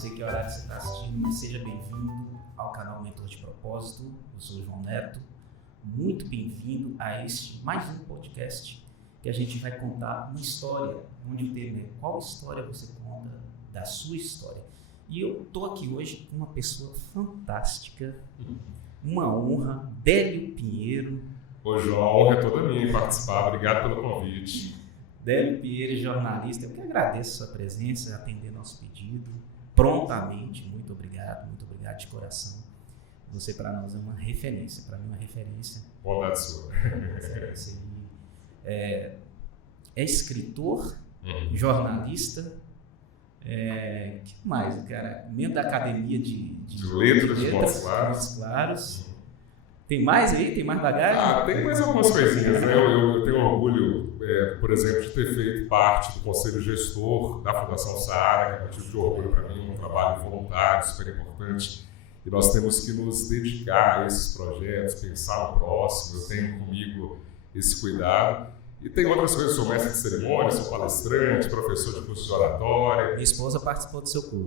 sei que horário você está assistindo, mas seja bem-vindo ao canal Mentor de Propósito. Eu sou o João Neto. Muito bem-vindo a mais um podcast que a gente vai contar uma história, onde o tema é qual história você conta da sua história. E eu estou aqui hoje com uma pessoa fantástica, uma honra, Délio Pinheiro. Ô João, a honra é toda minha em participar, obrigado pelo convite. Délio Pinheiro, jornalista, eu que agradeço a sua presença, atender nosso pedido prontamente, muito obrigado de coração. Você para nós é uma referência, para mim uma referência. Bondade sua. É escritor, jornalista, que mais, cara? Membro da Academia de Letras de Montes Claros. Tem mais aí? Tem mais bagagem? Tem mais algumas coisinhas, né? Eu tenho orgulho, por exemplo, de ter feito parte do Conselho Gestor da Fundação Saara, que é um motivo de orgulho para mim, um trabalho voluntário super importante. E nós temos que nos dedicar a esses projetos, pensar no próximo. Eu tenho comigo esse cuidado. E tem outras coisas, sou mestre de cerimônia, sou palestrante, professor de curso de oratória. Minha esposa participou do seu curso.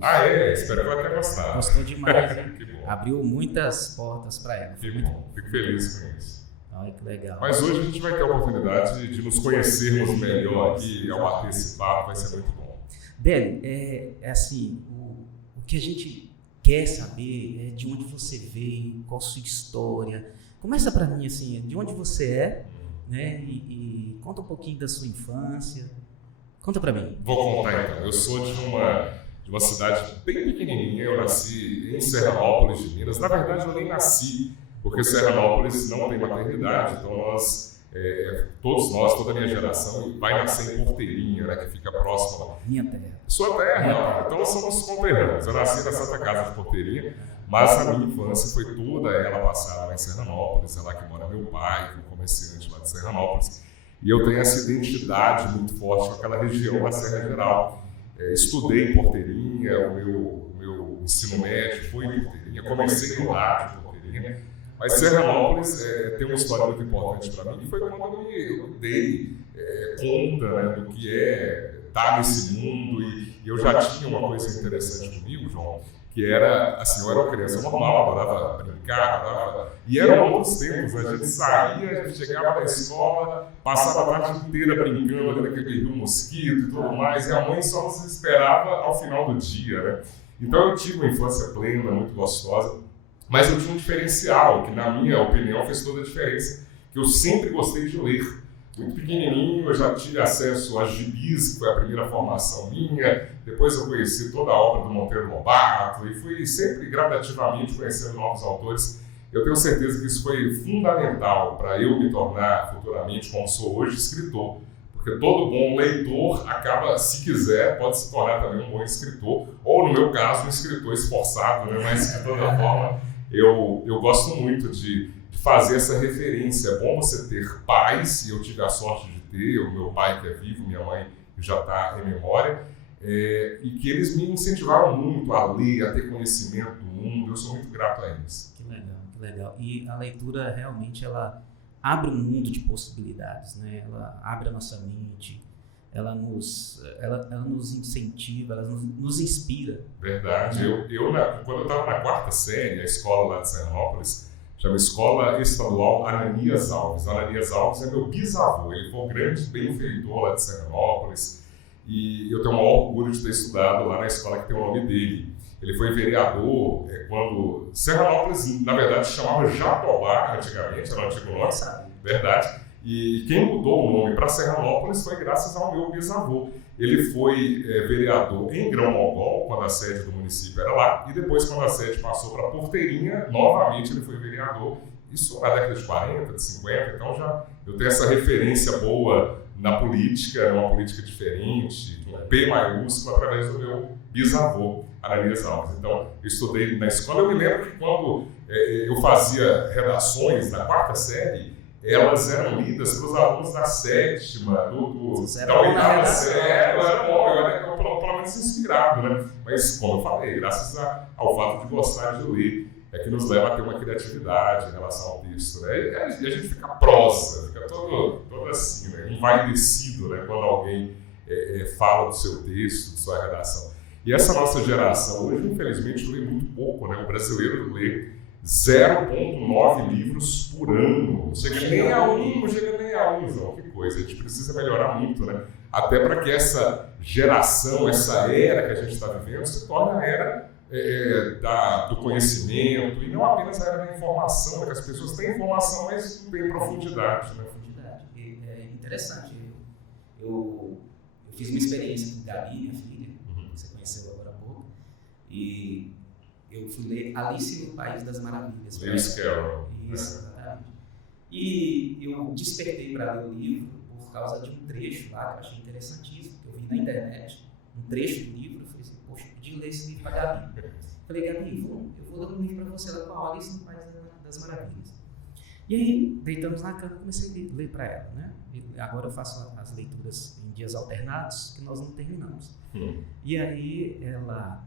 Espero que ela tenha gostado. Gostou demais, hein? Que bom. Abriu muitas portas para ela. Que bom, fico feliz com isso. Olha que legal. Mas hoje a gente vai ter a oportunidade de nos conhecermos melhor aqui, ao bater esse papo, vai ser muito bom. Délio, é assim, o que a gente quer saber é de onde você veio, qual a sua história. Começa para mim assim, de onde você é, né? E conta um pouquinho da sua infância. Conta para mim. Vou contar então. Eu sou de uma cidade bem pequenininha. Eu nasci em Serranópolis de Minas. Na verdade, eu nem nasci, porque Serranópolis não tem maternidade. Então toda a minha geração vai nascer em Porteirinha, né, que fica próxima. Minha terra. Sua terra. Então somos conterrâneos. Eu nasci na Santa Casa de Porteirinha, mas a minha infância foi toda ela passada lá em Serranópolis. É lá que mora meu pai, que é um comerciante lá de Serranópolis. E eu tenho essa identidade muito forte com aquela região da Serra Geral. Estudei em Porteirinha, o meu ensino médio foi em Porteirinha, comecei no rádio em Porteirinha. Mas Serranópolis tem uma história muito importante para mim, que foi quando eu me dei conta, né, do que é estar nesse mundo. E eu já tinha uma coisa interessante comigo, João, que era, assim, eu era uma criança normal, adorava brincar, e eram outros tempos, a gente saía, a gente chegava na escola, passava a tarde inteira brincando ali naquele rio mosquito e tudo mais, e a mãe só nos esperava ao final do dia, né? Então eu tive uma infância plena, muito gostosa, mas eu tinha um diferencial, que na minha opinião fez toda a diferença, que eu sempre gostei de ler. Muito pequenininho, eu já tive acesso a gibis, que foi a primeira formação minha. Depois eu conheci toda a obra do Monteiro Lobato e fui sempre gradativamente conhecendo novos autores. Eu tenho certeza que isso foi fundamental para eu me tornar futuramente, como sou hoje, escritor. Porque todo bom leitor acaba, se quiser, pode se tornar também um bom escritor. Ou, no meu caso, um escritor esforçado, né? Mas, de toda forma, eu gosto muito de fazer essa referência. É bom você ter pais, e eu tive a sorte de ter, o meu pai que é vivo, minha mãe já está em memória, e que eles me incentivaram muito a ler, a ter conhecimento do mundo. Eu sou muito grato a eles. Que legal. E a leitura realmente ela abre um mundo de possibilidades, né? Ela abre a nossa mente, ela nos incentiva, ela nos inspira. Verdade. Quando eu estava na quarta série, a escola lá de Serranópolis, chama Escola Estadual Ananias Alves. Ananias Alves é meu bisavô, ele foi um grande benfeitor lá de Serranópolis, e eu tenho o maior orgulho de ter estudado lá na escola que tem o nome dele. Ele foi vereador quando Serranópolis, na verdade, se chamava Jatobá antigamente, era o antigo nome, verdade. E quem mudou o nome para Serranópolis foi graças ao meu bisavô. Ele foi vereador em Grão-Mogol, quando a sede do município era lá, e depois, quando a sede passou para Porteirinha, novamente ele foi vereador. Isso na década de 40, de 50, então já eu tenho essa referência boa na política, uma política diferente, com P maiúsculo, através do meu bisavô, Ananias Alves. Então, eu estudei na escola. Eu me lembro que quando eu fazia redações da quarta série, elas eram lidas para os alunos da sétima, da oitava série. Eu era pelo menos inspirado, né? Mas, como eu falei, graças ao fato de gostar de ler, é que nos leva a ter uma criatividade em relação ao texto, né? E a gente fica prosa, fica todo assim, né? Envaidecido, né? Quando alguém fala do seu texto, de sua redação. E essa nossa geração hoje, infelizmente, lê muito pouco, né? O brasileiro lê 0,9 livros por ano. Não chega nem a um, João. Que coisa, a gente precisa melhorar muito, né? Até para que essa geração, essa era que a gente está vivendo, se torne a era do conhecimento, e não apenas a era da informação, né? Que as pessoas têm informação, mas não têm profundidade, né? É interessante. Eu fiz uma experiência com Gabi, minha filha, que você conheceu agora há pouco, e eu fui ler Alice no País das Maravilhas. Lewis Carroll. Isso, exatamente. E eu despertei para ler o livro por causa de um trecho lá que eu achei interessantíssimo, que eu vi na internet, um trecho do livro. Eu falei assim, poxa, eu podia ler esse livro para Gabi. Falei, Gabi, eu vou ler um livro para você, ela com a Alice no País das Maravilhas. E aí, deitamos na cama e comecei a ler para ela, né? E agora eu faço as leituras em dias alternados, que nós não terminamos. E aí ela...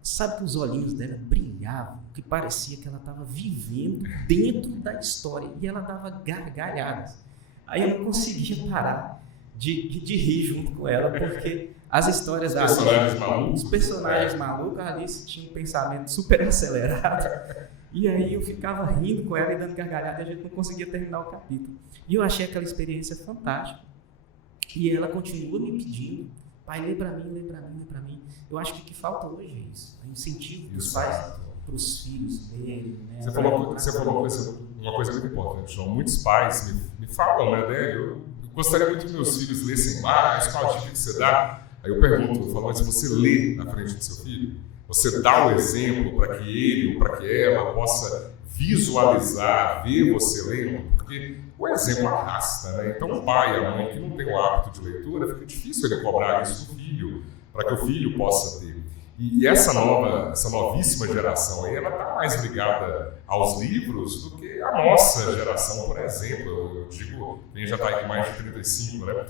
Sabe que os olhinhos dela brilhavam, que parecia que ela estava vivendo dentro da história, e ela dava gargalhadas. Aí eu não conseguia parar de rir junto com ela, porque as histórias da Alice, os personagens malucos, a Alice tinha um pensamento super acelerado, e aí eu ficava rindo com ela e dando gargalhada, e a gente não conseguia terminar o capítulo. E eu achei aquela experiência fantástica, e ela continua me pedindo, pai, lê para mim, lê para mim, lê para mim. Eu acho que o que falta hoje é isso, é incentivo dos pais para os filhos lerem. Né? Você falou uma coisa muito importante, João. Muitos pais me falam, né, Délio, eu gostaria muito que meus filhos lessem mais, qual dica que você dá? Aí eu pergunto, eu falo, mas você lê na frente do seu filho? Você dá o exemplo para que ele ou para que ela possa visualizar, ver você lendo? Porque o exemplo arrasta, né? Então o pai e a mãe que não tem o hábito de leitura, fica difícil ele cobrar isso do filho, para que o filho possa ter. E essa novíssima geração aí, ela está mais ligada aos livros do que a nossa geração, por exemplo. Eu digo, quem já está aí com mais de 35, né?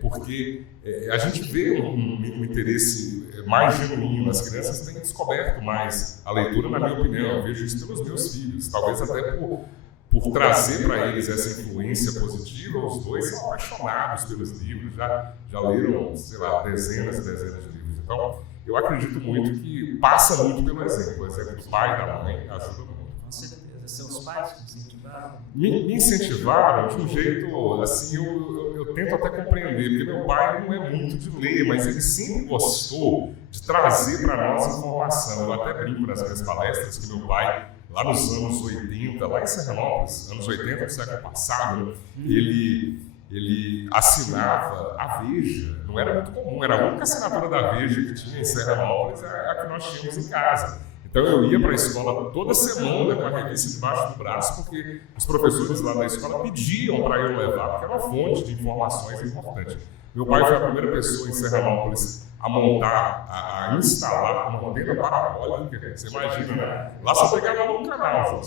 Porque a gente vê um interesse mais genuíno. As crianças têm descoberto mais a leitura, na minha opinião. Eu vejo isso pelos meus filhos, talvez até por trazer para eles essa influência positiva. Os dois são apaixonados pelos livros, já leram, sei lá, dezenas e dezenas de livros. Então, eu acredito muito que passa muito pelo exemplo. O exemplo do pai e da mãe ajuda muito. Com certeza. Seus pais te incentivaram? Me incentivaram de um jeito, assim, eu tento até compreender, porque meu pai não é muito de ler, mas ele sempre gostou de trazer para nós informação. Eu até brinco nas minhas palestras que meu pai, lá nos anos 80, lá em Serranópolis, anos 80 do século passado, ele assinava a Veja. Não era muito comum, era a única assinatura da Veja que tinha em Serranópolis, a que nós tínhamos em casa. Então eu ia para a escola toda semana com a revista debaixo do braço, porque os professores lá da escola pediam para eu levar, porque era uma fonte de informações importante. Meu pai foi a primeira pessoa em Serranópolis a montar, a instalar uma antena parabólica. Você imagina, né? Lá só pegava um canal.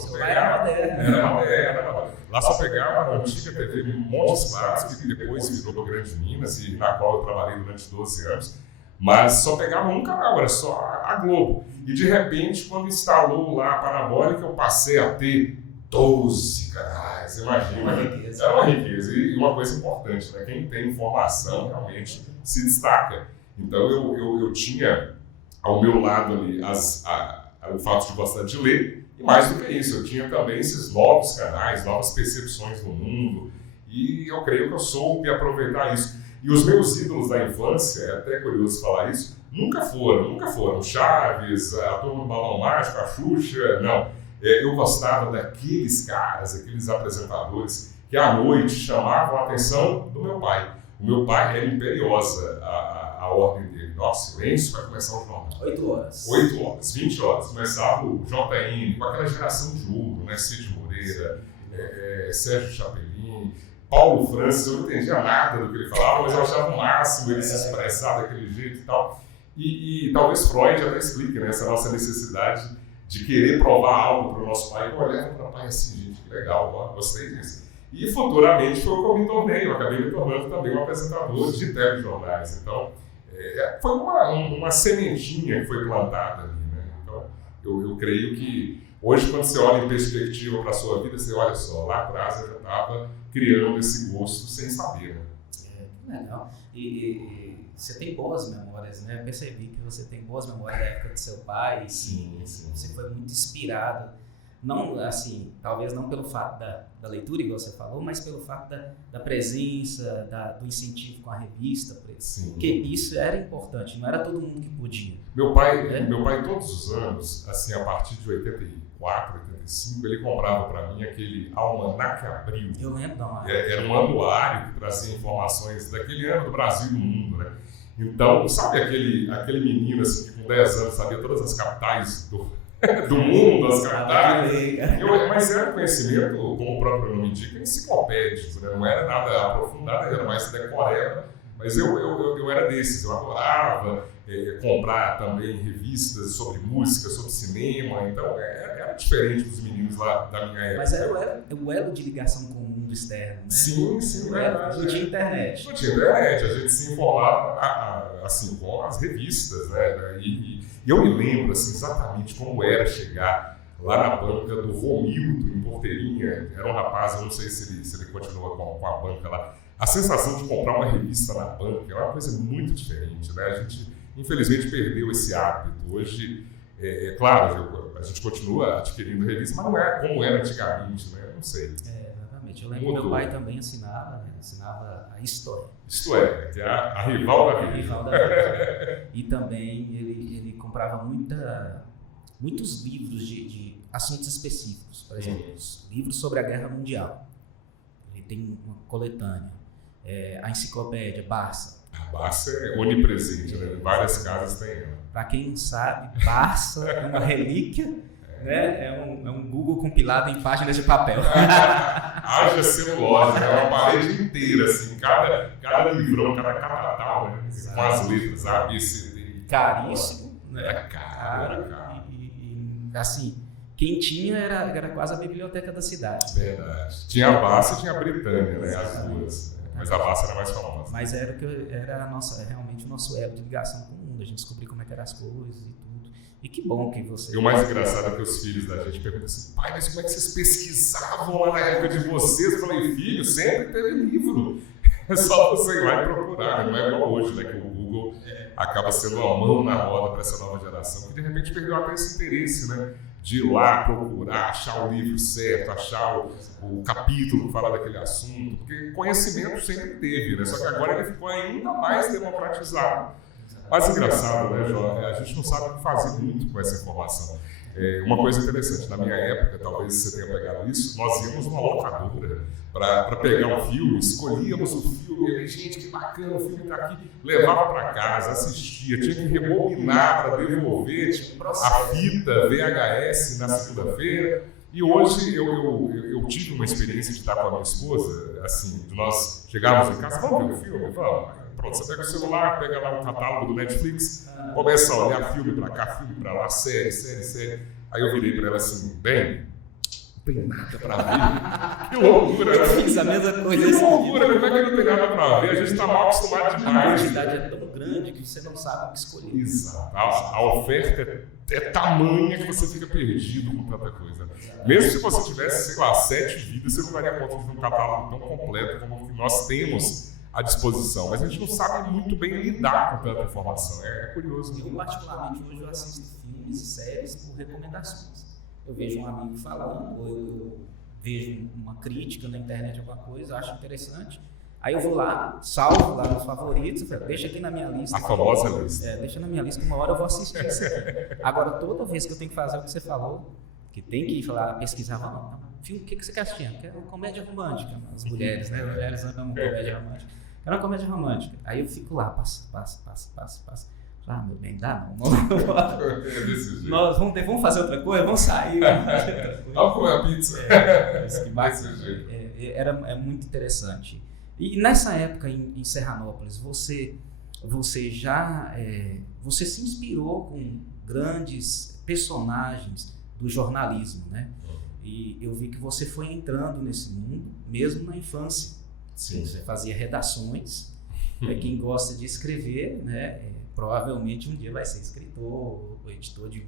Lá só pegava a antiga TV Montes Claros, que depois virou para Grande Minas, e na qual eu trabalhei durante 12 anos. Mas só pegava um canal, era só a Globo. E de repente, quando instalou lá a parabólica, eu passei a ter 12 canais. Imagina, era uma riqueza. E uma coisa importante, né? Quem tem informação realmente se destaca. Então eu tinha ao meu lado ali o fato de gostar de ler, e mais do que isso, eu tinha também esses novos canais, novas percepções no mundo, e eu creio que eu soube aproveitar isso. E os meus ídolos da infância, é até curioso falar isso, nunca foram Chaves, a Turma do Balão Mágico, a Xuxa, não. Eu gostava daqueles caras, aqueles apresentadores que à noite chamavam a atenção do meu pai. O meu pai era imperiosa a ordem dele. Nossa, silêncio, vai começar o jornal. 8 horas. 8 horas, 20 horas. Começava o JN, com aquela geração de ouro, né? Cid Moreira, Sérgio Chapelin, Paulo Francis. Eu não entendia nada do que ele falava, mas eu achava o máximo ele se expressar daquele jeito e tal. E talvez Freud até explique, né, essa nossa necessidade de querer provar algo para o nosso pai. Eu olhava para o pai assim, gente, que legal, ó, gostei disso. E futuramente foi o que eu me tornei. Eu acabei me tornando também um apresentador de telejornais. Então, foi uma sementinha que foi plantada ali, né? Então, eu creio que hoje, quando você olha em perspectiva para a sua vida, você olha só, lá atrás eu já estava criando esse gosto sem saber, né? Legal. E você tem boas memórias, né? Eu percebi que você tem boas memórias da época do seu pai. Sim. Você foi muito inspirado. Não, assim, talvez não pelo fato da leitura, igual você falou, mas pelo fato da presença, do incentivo com a revista. Porque isso era importante, não era todo mundo que podia. Meu pai todos os anos, assim, a partir de 84, 85, ele comprava para mim aquele Almanac Abril. Eu lembro da Era um anuário que trazia informações daquele ano do Brasil e do mundo, né? Então, sabe aquele menino assim, que com 10 anos sabia todas as capitais do mundo, as capitais? Mas era um conhecimento, como o próprio nome indica, enciclopédico, né? Não era nada aprofundado, era mais decoreba. Mas eu era desses, eu adorava comprar também revistas sobre música, sobre cinema, então era diferente dos meninos lá da minha época. Mas era o elo de ligação com o mundo externo, né? Sim, verdade. Não tinha internet. Não tinha internet, a gente se informava assim, com as revistas, né? E eu me lembro assim, exatamente como era chegar lá na banca do Romildo, em Porteirinha. Era um rapaz, eu não sei se ele continua com a banca lá. A sensação de comprar uma revista na banca é uma coisa muito diferente, né? A gente, infelizmente, perdeu esse hábito. Hoje, claro, a gente continua adquirindo revista, mas não é como era antigamente, né? Eu não sei. Exatamente. Eu lembro que meu pai também ensinava a história. Isto é, que é a rival da vida. Rival da vida. E também ele comprava muitos livros de assuntos específicos. Por exemplo, livros sobre a Guerra Mundial. Ele tem uma coletânea. A enciclopédia Barça. A Barça é onipresente, né? Em várias casas tem ela. Para quem não sabe, Barça é uma relíquia, né? É um Google compilado em páginas de papel. Haja celulose, é uma parede inteira, assim, cada livrão, cada catatal, né? Com as letras A, B, C, D. Caríssimo, né? Era caro. E assim, quem tinha era quase a biblioteca da cidade. Verdade. Tinha a Barça e tinha a Britânia, né? As duas. Mas a Barça era mais famosa. Mas era realmente o nosso elo de ligação com o mundo. A gente descobriu como é que eram as coisas e tudo. E que bom que você... E o mais engraçado é que os filhos da gente perguntam assim: pai, mas como é que vocês pesquisavam lá na época de vocês? Eu falei: filho, sempre teve livro. É só você ir lá e procurar. Não é igual hoje, né? Que o Google acaba sendo uma mão na roda para essa nova geração, que de repente perdeu até esse interesse, né? De ir lá procurar, achar o livro certo, achar o capítulo que fala daquele assunto, porque conhecimento sempre teve, né? Só que agora ele ficou ainda mais democratizado. Mas engraçado, né, Jó? A gente não sabe o que fazer muito com essa informação. Uma coisa interessante, na minha época, talvez você tenha pegado isso, nós íamos numa locadora para pegar um filme, escolhíamos o filme, e gente, que bacana, o filme está aqui, levava para casa, assistia, tinha que rebobinar para devolver a fita VHS na segunda-feira. E hoje eu tive uma experiência de estar com a minha esposa, assim, de nós chegarmos em casa, vamos ver o filme? Vamos. Pronto, você pega o celular, pega lá o catálogo do Netflix, começa a olhar filme para cá, filme para lá, série. Aí eu virei para ela assim: bem, não tem nada para ver. Que loucura! Eu fiz a mesma coisa. Que loucura, como é que não tem nada para ver? A gente está mal acostumado demais. A quantidade é tão grande que você não sabe o que escolher. Exato. A oferta é tamanha que você fica perdido com tanta coisa. Mesmo se você tivesse, sei lá, 7 vidas, você não daria conta de um catálogo tão completo como o que nós temos à disposição. Mas a gente não sabe muito bem lidar com tanta informação. É curioso. Eu, particularmente, hoje eu assisto filmes e séries por recomendações. Eu vejo um amigo falando, ou eu vejo uma crítica na internet, alguma coisa, acho interessante. Aí eu vou lá, salvo lá nos favoritos, deixa aqui na minha lista. A famosa lista. Deixa na minha lista que uma hora eu vou assistir isso aqui. Agora, toda vez que eu tenho que fazer o que você falou, que tem que ir lá pesquisar, não, filme, o que você quer assistir? Eu quero uma comédia romântica. As mulheres, né? As mulheres amam comédia romântica. Quero uma comédia romântica. Aí eu fico lá, passo. Ah, meu bem, dá não. Nós vamos fazer outra coisa, vamos sair. Vamos comer a pizza. É muito interessante. E nessa época em Serranópolis, você se inspirou com grandes personagens do jornalismo, né? E eu vi que você foi entrando nesse mundo mesmo na infância. Sim. Você fazia redações. Quem gosta de escrever, né? Provavelmente um dia vai ser escritor ou editor de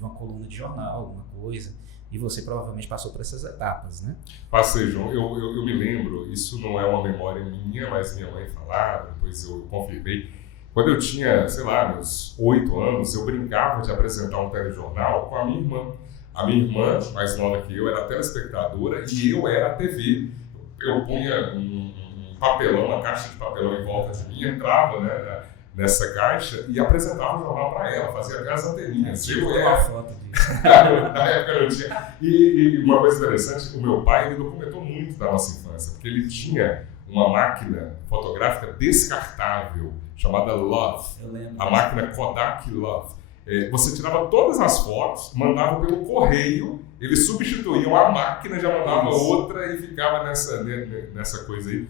uma coluna de jornal, alguma coisa. E você provavelmente passou por essas etapas, né? Passei, João. Eu me lembro, isso não é uma memória minha, mas minha mãe falava, depois eu confirmei, Quando eu tinha, sei lá, meus 8 anos, eu brincava de apresentar um telejornal com a minha irmã. A minha irmã, mais nova que eu, era telespectadora e eu era a TV. Eu punha um papelão, uma caixa de papelão em volta de mim, entrava, né, nessa caixa e apresentava o jornal para ela, fazia até as anteninhas. Uma foto disso. Na época eu tinha. E uma coisa interessante, o meu pai, ele documentou muito da nossa infância, porque ele tinha uma máquina fotográfica descartável, chamada Love. Eu lembro. A máquina Kodak Love. Você tirava todas as fotos, mandava pelo correio, eles substituíam a máquina, já mandava outra e ficava nessa coisa aí.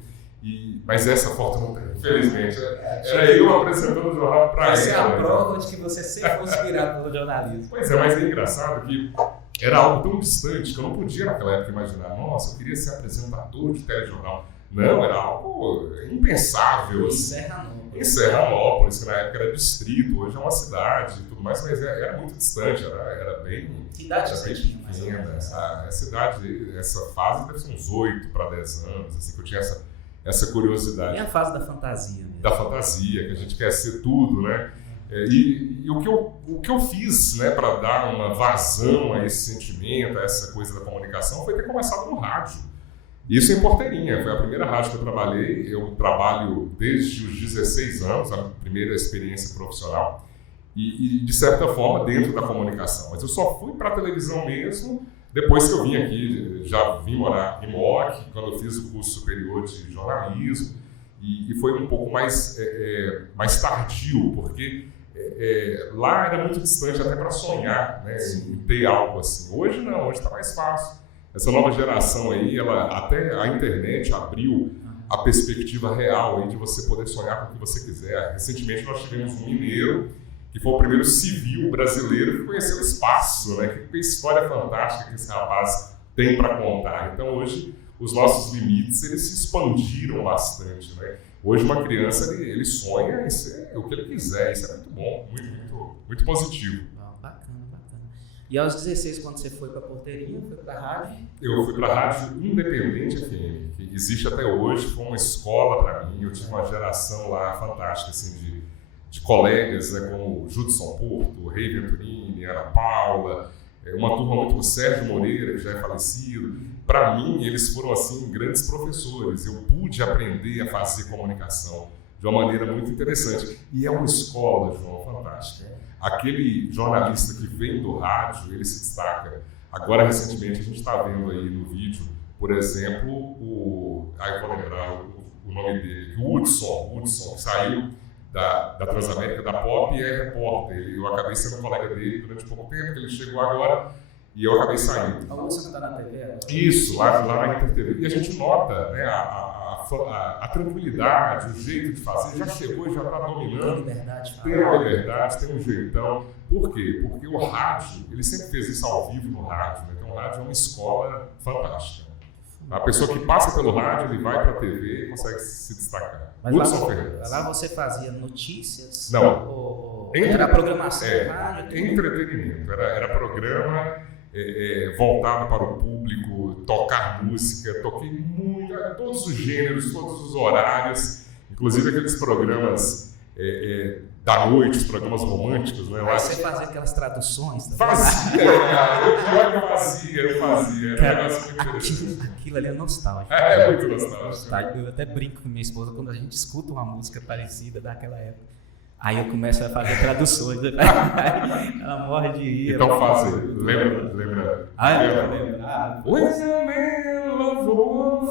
Mas essa foto não tem, infelizmente. Era eu apresentando o jornal para ela. Essa é a prova de que você sempre foi inspirado pelo jornalismo. Pois é, mas é engraçado que era algo tão distante que eu não podia naquela época imaginar, nossa, eu queria ser apresentador de telejornal. Não, era algo impensável. Em Serranópolis, que na época era distrito, hoje é uma cidade e tudo mais, mas era muito distante, era bem. Que idade você tinha, mais ou menos? Essa fase deve ser uns 8 para 10 anos, assim, que eu tinha essa curiosidade. E a fase da fantasia mesmo. Da fantasia, que a gente quer ser tudo, né? E o que eu fiz, né, para dar uma vazão a esse sentimento, a essa coisa da comunicação, foi ter começado no rádio. Isso em Porteirinha, foi a primeira rádio que eu trabalhei. Eu trabalho desde os 16 anos, a primeira experiência profissional, e de certa forma dentro da comunicação. Mas eu só fui para a televisão mesmo depois que eu vim aqui, já vim morar em Moc, quando eu fiz o curso superior de jornalismo, e foi um pouco mais tardio, porque lá era muito distante até para sonhar, né, em ter algo assim. Hoje não, hoje está mais fácil. Essa nova geração aí, até a internet abriu a perspectiva real aí de você poder sonhar com o que você quiser. Recentemente nós tivemos um mineiro, que foi o primeiro civil brasileiro que conheceu o espaço, né? Que história fantástica que esse rapaz tem para contar. Então hoje os nossos limites eles se expandiram bastante, né? Hoje uma criança ele sonha em ser o que ele quiser, isso é muito bom, muito positivo. Bacana. E aos 16, quando você foi para a Porteirinha, foi para a rádio? Eu fui para a Rádio Independente FM, que existe até hoje, foi uma escola para mim. Eu tive uma geração lá fantástica, assim, de colegas, né, como Judson Porto, Rei Venturini, Ana Paula, uma turma muito com Sérgio Moreira, que já é falecido. Para mim, eles foram, assim, grandes professores. Eu pude aprender a fazer comunicação de uma maneira muito interessante. E é uma escola, João, fantástica. Aquele jornalista que vem do rádio, ele se destaca. Agora, recentemente, a gente está vendo aí no vídeo, por exemplo, eu vou lembrar o nome dele, o Hudson, que saiu da Transamérica, da Pop, e é repórter. Eu acabei sendo colega dele durante pouco tempo, ele chegou agora, e eu acabei saindo. A Hudson está na TV agora? Isso, lá na Inter TV. E a gente nota, né, a tranquilidade, o jeito de fazer, já chegou e já está dominando. Tem uma liberdade, tem um jeitão. Por quê? Porque o rádio, ele sempre fez isso ao vivo no rádio, né? Então o rádio é uma escola fantástica. A pessoa que passa pelo rádio, ele vai para a TV e consegue se destacar. Mas lá você fazia notícias? Não. Era programação do rádio? Entretenimento. Era programa voltado para o público, tocar música, toquei muito, todos os gêneros, todos os horários, inclusive aqueles programas da noite, os programas românticos, né? Aí você fazia aquelas traduções? Também? Fazia, cara, eu fazia. Era Aquilo ali é nostálgico. É muito nostálgico. Eu até brinco com minha esposa quando a gente escuta uma música parecida daquela época. Aí eu começo a fazer traduções, ela morre de rir. Então faz, lembra? Lembra.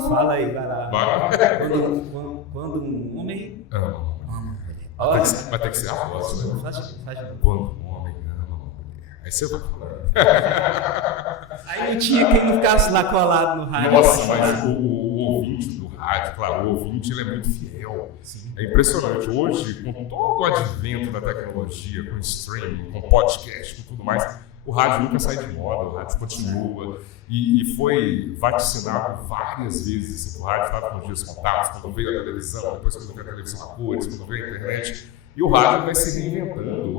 Fala aí, vai lá. Quando um homem ama uma mulher. Vai ter que ser a voz, né? Quando um homem ama uma mulher. Aí você vai falando. Aí não tinha quem não ficasse lá colado no rádio. Nossa, mas o ouvinte do rádio, claro, o ouvinte ele é muito fiel. Sim. É impressionante. Hoje, com todo o advento da tecnologia, com streaming, com podcast, com tudo mais, o rádio nunca sai de moda, o rádio continua. E foi vaticinado várias vezes assim, que o rádio estava com os dias contados, quando veio a televisão, depois quando veio a televisão a cores, quando veio a internet. E o rádio vai se reinventando.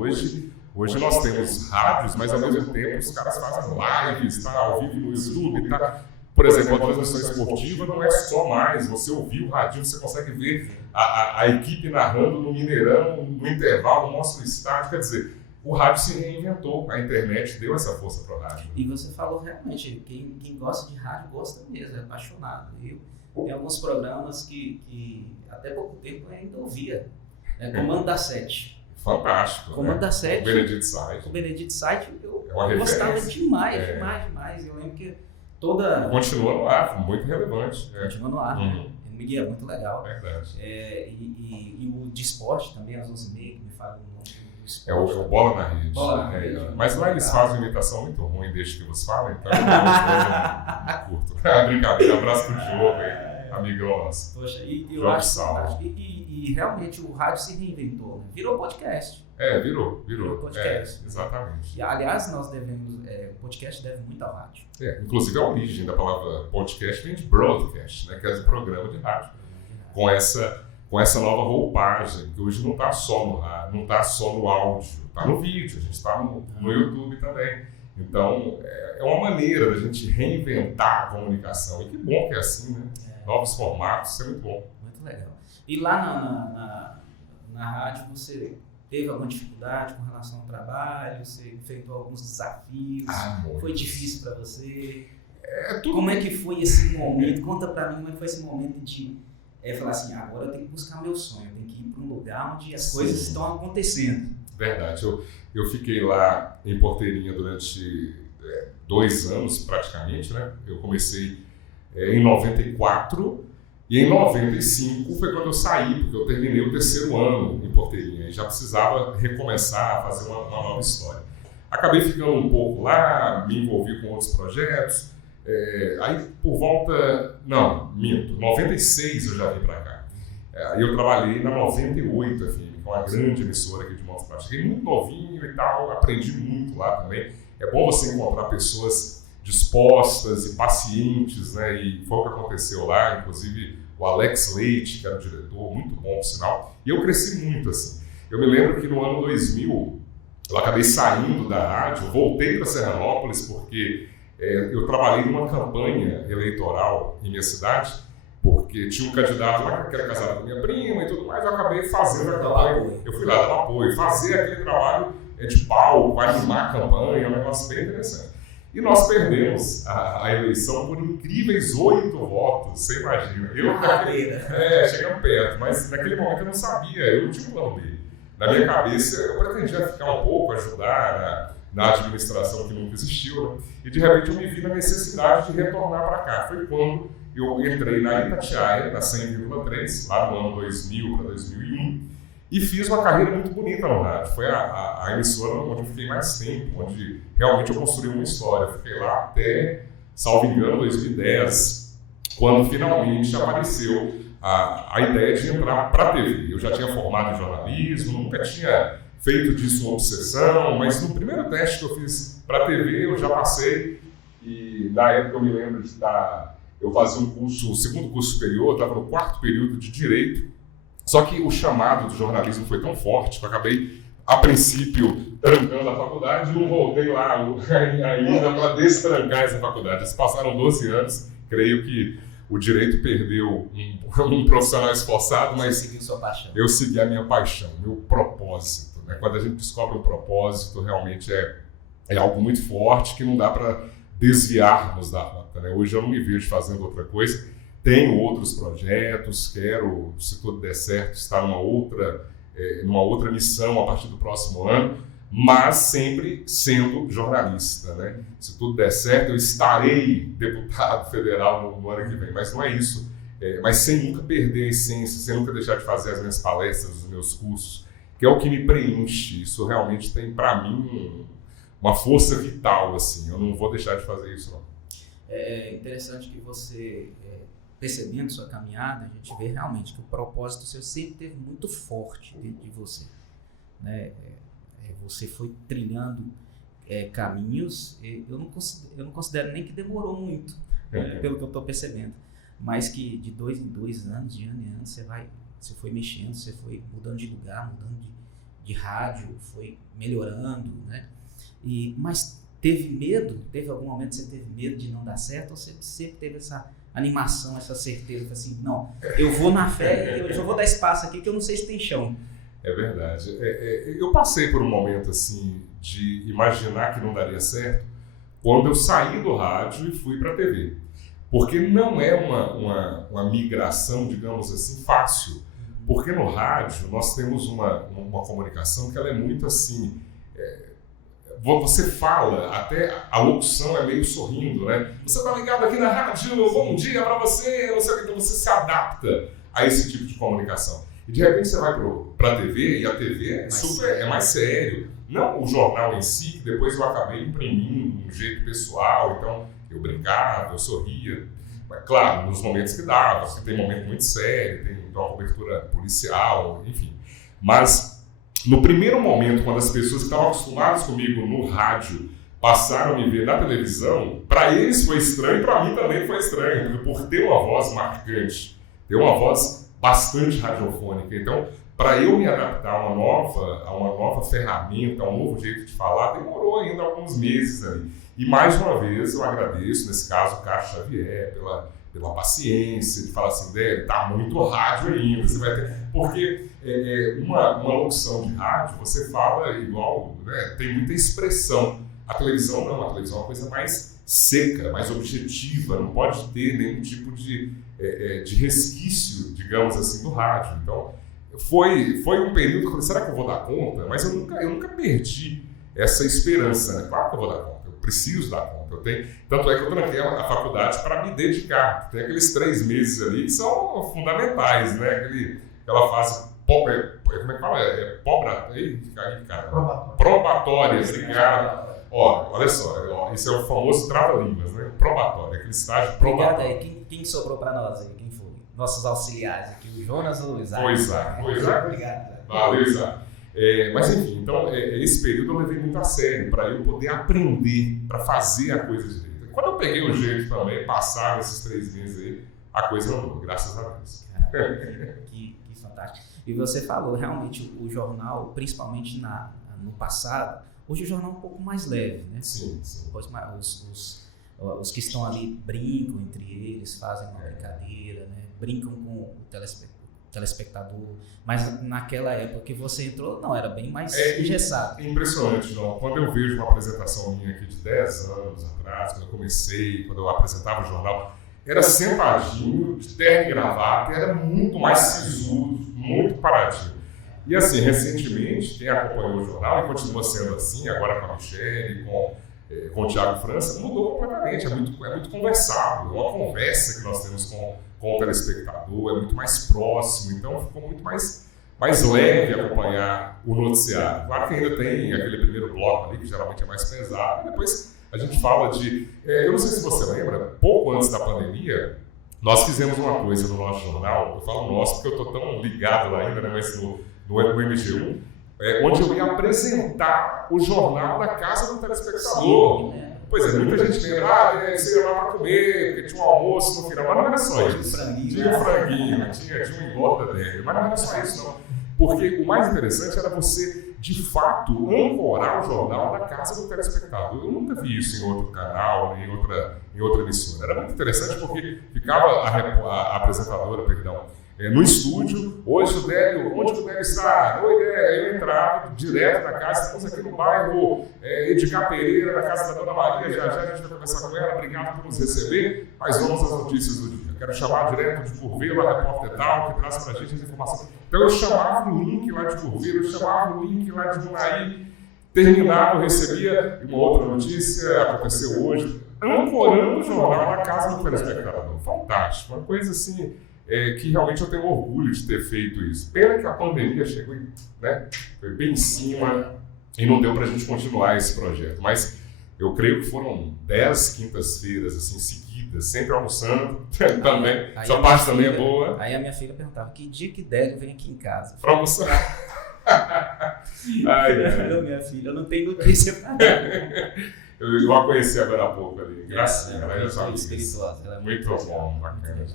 Hoje nós temos rádios, mas ao mesmo tempo os caras fazem lives, tá ao vivo no YouTube, tá? Por exemplo, a transmissão esportiva não é só mais você ouvir o radinho, você consegue ver a equipe narrando no Mineirão, no intervalo, mostra o estádio, quer dizer, o rádio se reinventou, a internet deu essa força para o rádio. E você falou realmente, quem gosta de rádio gosta mesmo, é apaixonado. Tem alguns programas que até pouco tempo eu ainda ouvia, Comando da Sete. Fantástico. Comando da Sete. O Benedito Said. O Benedito Said, eu gostava demais. Eu lembro que continua no ar, muito relevante. Continua no ar, Miguel, muito legal. Verdade. E o de esporte também, às 11h30, que me fala o nome do esporte. É o Bola na Rede. Mas lá eles fazem uma imitação muito ruim desde que você fala, então eu curto. Brincadeira, abraço pro Diogo aí, amigão nosso. Poxa, eu acho fantástico. E realmente o rádio se reinventou, né? Virou podcast. Virou podcast. Exatamente. E, aliás, nós devemos, o podcast deve muito ao rádio. Inclusive a origem da palavra podcast vem de broadcast, né, que é o programa de rádio. Com essa nova roupagem, que hoje não está só no rádio, não está só no áudio, está no vídeo, a gente está no YouTube também. Então, é uma maneira da gente reinventar a comunicação. E que bom que é assim, né? Novos formatos, isso é muito bom. Muito legal. E lá na rádio você teve alguma dificuldade com relação ao trabalho? Você enfrentou alguns desafios? Foi difícil para você? Como é que foi esse momento? Conta para mim como é que foi esse momento de falar assim, agora eu tenho que buscar meu sonho, eu tenho que ir para um lugar onde as coisas estão acontecendo. Verdade. Eu fiquei lá em Porteirinha durante 2 anos praticamente, né? Eu comecei em 94 e em 95 foi quando eu saí, porque eu terminei o 3º ano em Porteirinha e já precisava recomeçar a fazer uma nova história. Acabei ficando um pouco lá, me envolvi com outros projetos, aí por volta, 96 eu já vim para cá. Aí eu trabalhei na 98 FM, que é uma grande emissora aqui de Montes Claros. Cheguei muito novinho e tal, aprendi muito lá também. É bom você encontrar pessoas dispostas e pacientes, né? E foi o que aconteceu lá, inclusive o Alex Leite, que era o diretor, muito bom, por sinal. E eu cresci muito, assim. Eu me lembro que no ano 2000, eu acabei saindo da rádio, voltei para Serranópolis, porque eu trabalhei numa campanha eleitoral em minha cidade, porque tinha um candidato lá que era casado com minha prima e tudo mais, eu acabei fazendo a campanha. Eu fui lá dar apoio, fazer aquele trabalho de palco, animar a campanha, é um negócio bem interessante. E nós perdemos a eleição por incríveis 8 votos, você imagina. Chegamos perto, mas naquele momento eu não sabia, eu não tinha um plano B. Na minha cabeça, eu pretendia ficar um pouco, ajudar na administração que nunca existiu, né? E de repente eu me vi na necessidade de retornar para cá. Foi quando eu entrei na Itatiaia, na 100,3, lá no ano 2000 para 2001, e fiz uma carreira muito bonita no rádio. Foi a emissora onde eu fiquei mais tempo, onde realmente eu construí uma história. Eu fiquei lá até, salvo engano, 2010, quando finalmente apareceu a ideia de entrar para a TV. Eu já tinha formado em jornalismo, nunca tinha feito disso uma obsessão, mas no primeiro teste que eu fiz para a TV eu já passei, e na época eu me lembro de eu fazia um curso, o 2º curso superior, estava no 4º período de Direito. Só que o chamado do jornalismo foi tão forte que eu acabei, a princípio, trancando a faculdade e não voltei lá ainda para destrancar essa faculdade. Se passaram 12 anos, creio que o direito perdeu um profissional esforçado, mas eu segui a minha paixão, meu propósito. Né? Quando a gente descobre um propósito, realmente é algo muito forte que não dá para desviarmos da rota. Né? Hoje eu não me vejo fazendo outra coisa. Tenho outros projetos, quero, se tudo der certo, estar numa outra missão a partir do próximo ano, mas sempre sendo jornalista, né? Se tudo der certo, eu estarei deputado federal no ano que vem, mas não é isso. Mas sem nunca perder a essência, sem nunca deixar de fazer as minhas palestras, os meus cursos, que é o que me preenche. Isso realmente tem, para mim, uma força vital, assim. Eu não vou deixar de fazer isso, não. É interessante que você... percebendo sua caminhada, a gente vê realmente que o propósito seu sempre teve muito forte dentro de você. Né? Você foi trilhando caminhos, eu não considero nem que demorou muito, pelo que eu estou percebendo, mas que de 2 em 2 anos, de ano em ano, você foi mexendo, você foi mudando de lugar, mudando de rádio, foi melhorando, né? Mas teve medo? Teve algum momento que você teve medo de não dar certo? Ou você sempre teve essa animação, essa certeza, assim, não, eu vou na fé, eu já vou dar espaço aqui que eu não sei se tem chão. É verdade. Eu passei por um momento assim de imaginar que não daria certo quando eu saí do rádio e fui para a TV. Porque não é uma migração, digamos assim, fácil. Porque no rádio nós temos uma comunicação que ela é muito assim... Você fala, até a locução é meio sorrindo, né? Você está ligado aqui na rádio, bom dia para você, não sei o que, então você se adapta a esse tipo de comunicação. E de repente você vai para a TV, e a TV é mais sério. Não o jornal em si, que depois eu acabei imprimindo de um jeito pessoal, então eu brincava, eu sorria. Mas, claro, nos momentos que dava, porque tem momento muito sério, tem uma cobertura policial, enfim. Mas no primeiro momento, quando as pessoas que estavam acostumadas comigo no rádio passaram a me ver na televisão, para eles foi estranho, para mim também foi estranho, porque por ter uma voz marcante, ter uma voz bastante radiofônica. Então, para eu me adaptar a uma nova ferramenta, a um novo jeito de falar, demorou ainda alguns meses ali. E mais uma vez eu agradeço, nesse caso, o Carlos Xavier, pela paciência de falar assim, tá muito rádio ainda, você vai ter... Porque uma locução de rádio, você fala igual, né, tem muita expressão. A televisão não, a televisão é uma coisa mais seca, mais objetiva, não pode ter nenhum tipo de resquício, digamos assim, do rádio. Então, foi um período que eu falei, será que eu vou dar conta? Mas eu nunca perdi essa esperança, né? Claro que eu vou dar conta, eu preciso dar conta. Tanto é que eu tranquei a faculdade para me dedicar. Tem aqueles 3 meses ali que são fundamentais, né? Aquela fase, como é que fala? Probatória, obrigado. Olha só, esse é o famoso trava-línguas, né? Probatória, aquele estágio probatório. Obrigado aí. Quem sobrou para nós aí? Quem foi? Nossos auxiliares aqui, o Jonas ou o Isaac? Foi Isaac. Obrigado. Valeu, Isaac. Mas enfim, então esse período eu levei muito a sério para eu poder aprender, para fazer a coisa direito. Quando eu peguei o jeito também, passaram esses 3 meses aí, a coisa mudou, graças a Deus. Que fantástico. E você falou, realmente, o jornal, principalmente no passado, hoje o jornal é um pouco mais leve, né? Sim. Os que estão ali brincam entre eles, fazem uma brincadeira, né? Brincam com o telespectador, mas naquela época que você entrou, não, era bem mais engessado. É impressionante, não? Quando eu vejo uma apresentação minha aqui de 10 anos atrás, quando eu comecei, quando eu apresentava o jornal, era sentadinho, de terno e gravata, era muito mais sisudo, muito paradinho. E assim, recentemente, quem acompanhou o jornal, e continua sendo assim, agora com a Michele, com o Thiago França, mudou completamente, é muito conversado, é uma conversa que nós temos com o telespectador, é muito mais próximo, então ficou muito mais leve acompanhar o noticiário. Claro que ainda tem aquele primeiro bloco ali, que geralmente é mais pesado, e depois a gente fala eu não sei se você lembra, pouco antes da pandemia, nós fizemos uma coisa no nosso jornal, eu falo nosso porque eu estou tão ligado lá ainda, né, mas no MG1, onde eu ia apresentar o jornal da casa do telespectador. Sim, né? Pois é, muita gente lembra, você ia lá para comer, porque tinha um almoço no final, mas não era só isso. Tinha um franguinho, tinha um engorda dele, mas não era só isso não. Porque o mais interessante era você, de fato, ancorar o jornal da casa do telespectador. Eu nunca vi isso em outro canal, em outra emissora. Era muito interessante porque ficava a apresentadora, no estúdio, hoje o Délio, onde o Délio está? Oi, Délio, eu entrava direto na casa, estamos aqui no bairro Edgar Pereira, na casa da Dona Maria, já a gente vai conversar com ela, obrigado por nos receber, mas vamos às notícias do dia. Quero chamar direto de Curvelo, a repórter tal, que traz para a gente as informações. Então eu chamava o link lá de Curvelo, eu chamava o link lá de Munaí, terminava, eu recebia uma outra notícia, aconteceu hoje, ancorando o jornal na casa do telespectador. Fantástico, uma coisa assim... que realmente eu tenho orgulho de ter feito isso. Pena que a pandemia chegou, né, foi bem em cima e não deu para a gente continuar esse projeto. Mas eu creio que foram 10 quintas-feiras assim, seguidas, sempre almoçando também. Essa parte também é boa. Aí a minha filha perguntava, que dia que Délio vem aqui em casa? Para almoçar. Minha filha, eu não tenho notícia para dar. Eu a conheci agora há pouco ali. Graças a Deus. Ela é muito espirituosa. Ela é muito bom, bacana.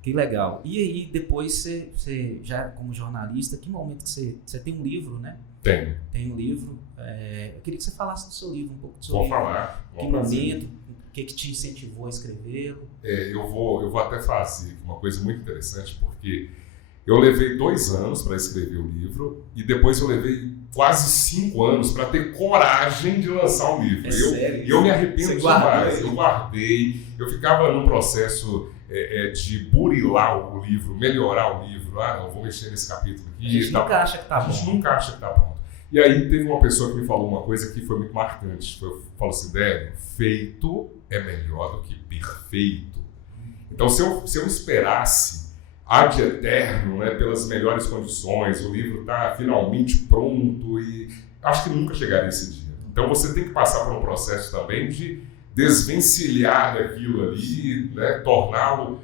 Que legal. E aí, depois você já como jornalista, que momento que você tem um livro, né? Tenho. Tem um livro. Eu queria que você falasse do seu livro, um pouco do seu livro. Vou falar. Que momento, o que te incentivou a escrevê-lo? Eu vou até fazer uma coisa muito interessante, porque eu levei 2 anos para escrever o livro e depois eu levei quase 5 anos para ter coragem de lançar um livro. Eu me arrependo demais. Eu guardei, eu ficava num processo de burilar o livro, melhorar o livro. Não, vou mexer nesse capítulo aqui. A gente nunca acha que está bom. A gente nunca acha que está pronto. E aí teve uma pessoa que me falou uma coisa que foi muito marcante. Falou assim, Délio, feito é melhor do que perfeito. Então se eu esperasse ad eterno, né, pelas melhores condições, o livro está finalmente pronto e acho que nunca chegaria esse dia. Então você tem que passar por um processo também de desvencilhar daquilo ali, né, torná-lo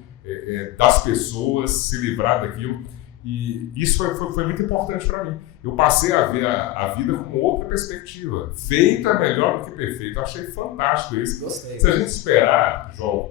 das pessoas, se livrar daquilo. E isso foi muito importante para mim. Eu passei a ver a vida com outra perspectiva. Feito é melhor do que perfeito. Eu achei fantástico isso. Gostei. Se a gente esperar, João,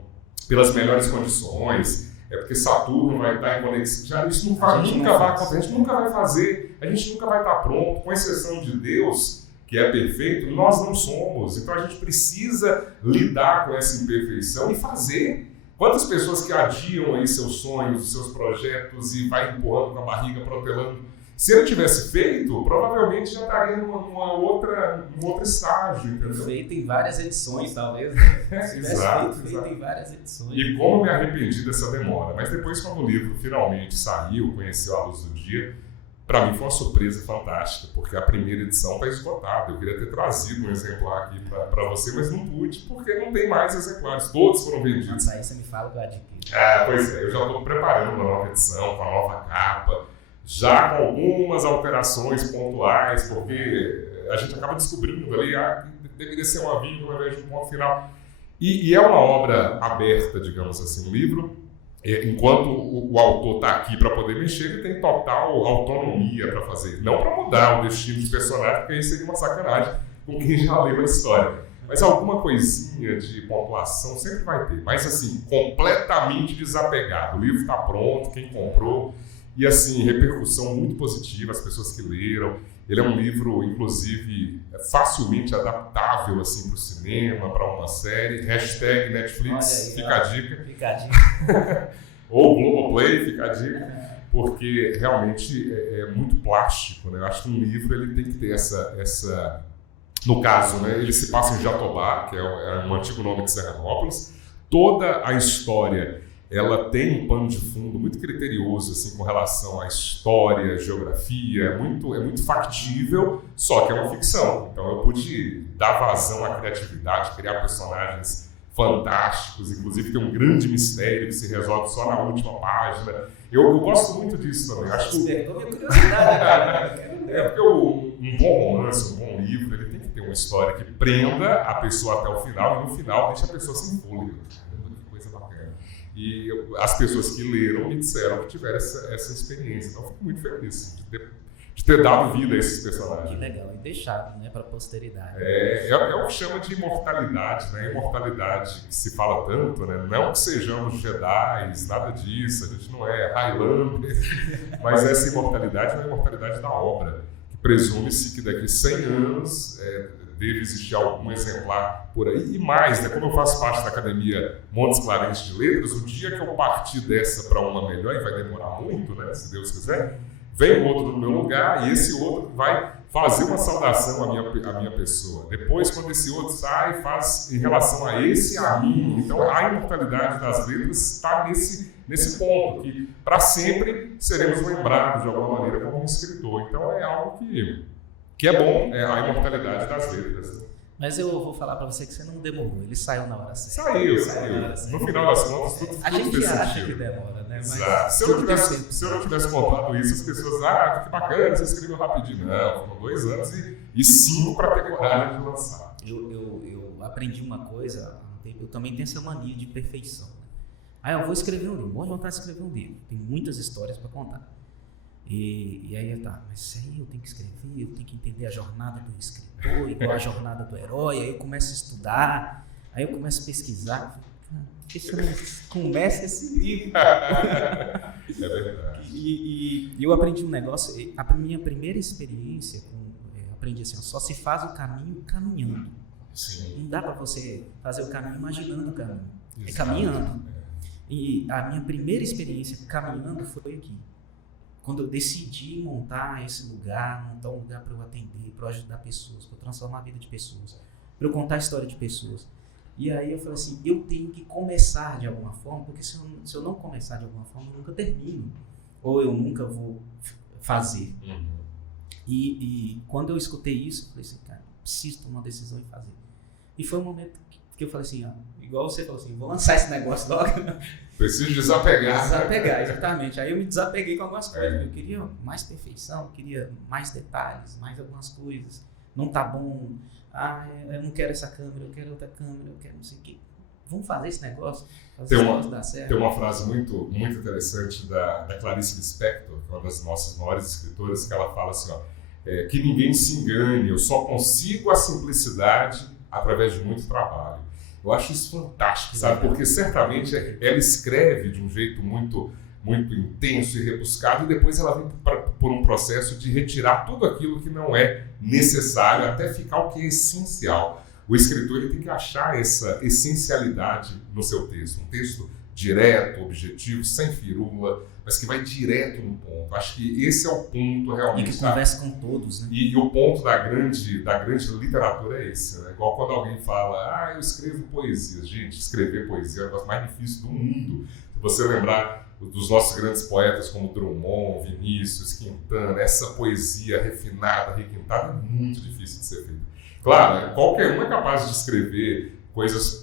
pelas melhores condições, porque Saturno vai estar em conexão. Já isso nunca vai acontecer, a gente nunca vai fazer, a gente nunca vai estar pronto, com exceção de Deus, que é perfeito, nós não somos. Então a gente precisa lidar com essa imperfeição e fazer. Quantas pessoas que adiam aí seus sonhos, seus projetos e vai empurrando com a barriga, protelando. Se eu tivesse feito, provavelmente já estaria num outro estágio, entendeu? Feito em várias edições, talvez, né? Exato. Feito em várias edições. E como eu me arrependi dessa demora. Mas depois, quando o livro finalmente saiu, conheceu a luz do dia, para mim foi uma surpresa fantástica, porque a primeira edição está esgotada. Eu queria ter trazido um exemplar aqui para você, mas não pude, porque não tem mais exemplares. Todos foram vendidos. Aí você me fala que eu adquiro. Pois é, eu já estou preparando uma nova edição, com a nova capa, já com algumas alterações pontuais, porque a gente acaba descobrindo ali que deveria ser uma vírgula ao invés de um ponto final. E é uma obra aberta, digamos assim, um livro. Enquanto o autor está aqui para poder mexer, ele tem total autonomia para fazer. Não para mudar o destino dos personagens, porque aí seria uma sacanagem com quem já leu a história. Mas alguma coisinha de pontuação sempre vai ter. Mas assim, completamente desapegado. O livro está pronto, quem comprou. E assim, repercussão muito positiva, as pessoas que leram. Ele é um livro, inclusive, facilmente adaptável assim, para o cinema, para uma série. Hashtag Netflix, aí, fica a dica. Fica a dica. Ou Globoplay, fica a dica. Porque realmente é muito plástico, né? Eu acho que um livro ele tem que ter essa... No caso, né, ele se passa em Jatobá, que é um antigo nome de Serranópolis. Toda a história... ela tem um pano de fundo muito criterioso assim, com relação à história, geografia, é muito factível, só que é uma ficção. Então eu pude dar vazão à criatividade, criar personagens fantásticos, inclusive tem um grande mistério que se resolve só na última página. Eu gosto muito disso também. Acho que despertou minha curiosidade, cara. porque um bom romance, um bom livro, ele tem que ter uma história que prenda a pessoa até o final e no final deixa a pessoa sem fôlego. E as pessoas que leram me disseram que tiveram essa experiência. Então eu fico muito feliz de ter dado vida a esses personagens. Que legal, e deixado, né, para a posteridade. É o que chama de imortalidade, né? Imortalidade que se fala tanto, né? Não que sejamos Jedi, nada disso, a gente não é Highlander, mas essa imortalidade é a imortalidade da obra, que presume-se que daqui 100 anos deve existir algum exemplar por aí. E mais, né, como eu faço parte da Academia Montes Clarentes de Letras, o dia que eu partir dessa para uma melhor, e vai demorar muito, né, se Deus quiser, vem outro no meu lugar e esse outro vai fazer uma saudação à minha pessoa. Depois, quando esse outro sai, faz em relação a esse a mim. Então, a imortalidade das letras está nesse ponto, que para sempre seremos lembrados de alguma maneira como um escritor. Então, é algo que é bom, a imortalidade das letras. Mas eu vou falar para você que você não demorou, ele saiu na hora certa. Saiu. No final das contas, tudo a gente acha que demora, né? Mas exato. Se eu não tivesse contado isso, as pessoas, que bacana, você escreveu rapidinho. Não, foram 2 anos e 5 para ter coragem de lançar. Eu aprendi uma coisa há um tempo, eu também tenho essa mania de perfeição. Eu vou escrever um livro, vou vontade de escrever um livro, tem muitas histórias para contar. E aí mas isso aí eu tenho que escrever, eu tenho que entender a jornada do escritor, igual a jornada do herói, aí eu começo a estudar, aí eu começo a pesquisar, por que você não começa esse livro? É verdade. E eu aprendi um negócio, a minha primeira experiência aprendi assim, só se faz o caminho caminhando. Sim. Não dá para você fazer o caminho imaginando o caminho. Exato. É caminhando. E a minha primeira experiência caminhando foi aqui. Quando eu decidi montar esse lugar, montar um lugar para eu atender, para eu ajudar pessoas, para eu transformar a vida de pessoas, para eu contar a história de pessoas. E aí eu falei assim, eu tenho que começar de alguma forma, porque se eu não começar de alguma forma, eu nunca termino. Ou eu nunca vou fazer. E quando eu escutei isso, eu falei assim, cara, preciso tomar uma decisão e fazer. E foi um momento que eu falei assim, igual você falou assim, vou lançar esse negócio logo. Preciso desapegar. Desapegar, exatamente. Aí eu me desapeguei com algumas coisas. Eu queria mais perfeição, queria mais detalhes, mais algumas coisas. Não tá bom. Eu não quero essa câmera, eu quero outra câmera, eu quero não sei o quê. Vamos fazer esse negócio? Fazer esse negócio dar certo. Tem uma frase muito, muito interessante da Clarice Lispector, que é uma das nossas maiores escritoras, que ela fala assim, que ninguém se engane, eu só consigo a simplicidade através de muito trabalho. Eu acho isso fantástico, sabe? Porque certamente ela escreve de um jeito muito, muito intenso e rebuscado e depois ela vem por um processo de retirar tudo aquilo que não é necessário até ficar o que é essencial. O escritor ele tem que achar essa essencialidade no seu texto. Um texto direto, objetivo, sem firula, mas que vai direto no ponto. Acho que esse é o ponto realmente. E que conversa com todos, né? E o ponto da grande literatura é esse, né? Igual quando alguém fala, eu escrevo poesias. Gente, escrever poesia é o negócio mais difícil do mundo. Se você lembrar dos nossos grandes poetas como Drummond, Vinícius, Quintana, essa poesia refinada, requintada, é muito difícil de ser feita. Claro, qualquer um é capaz de escrever coisas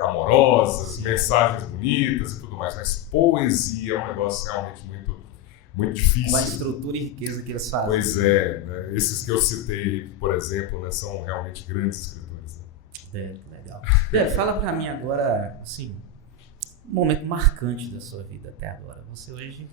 amorosas, mensagens bonitas e tudo mais, mas poesia é um negócio realmente muito, muito difícil. Com a estrutura e riqueza que eles fazem. Pois é, né? Esses que eu citei, por exemplo, né, são realmente grandes escritores. Né? Legal. Fala pra mim agora, assim, um momento marcante da sua vida até agora. Você hoje...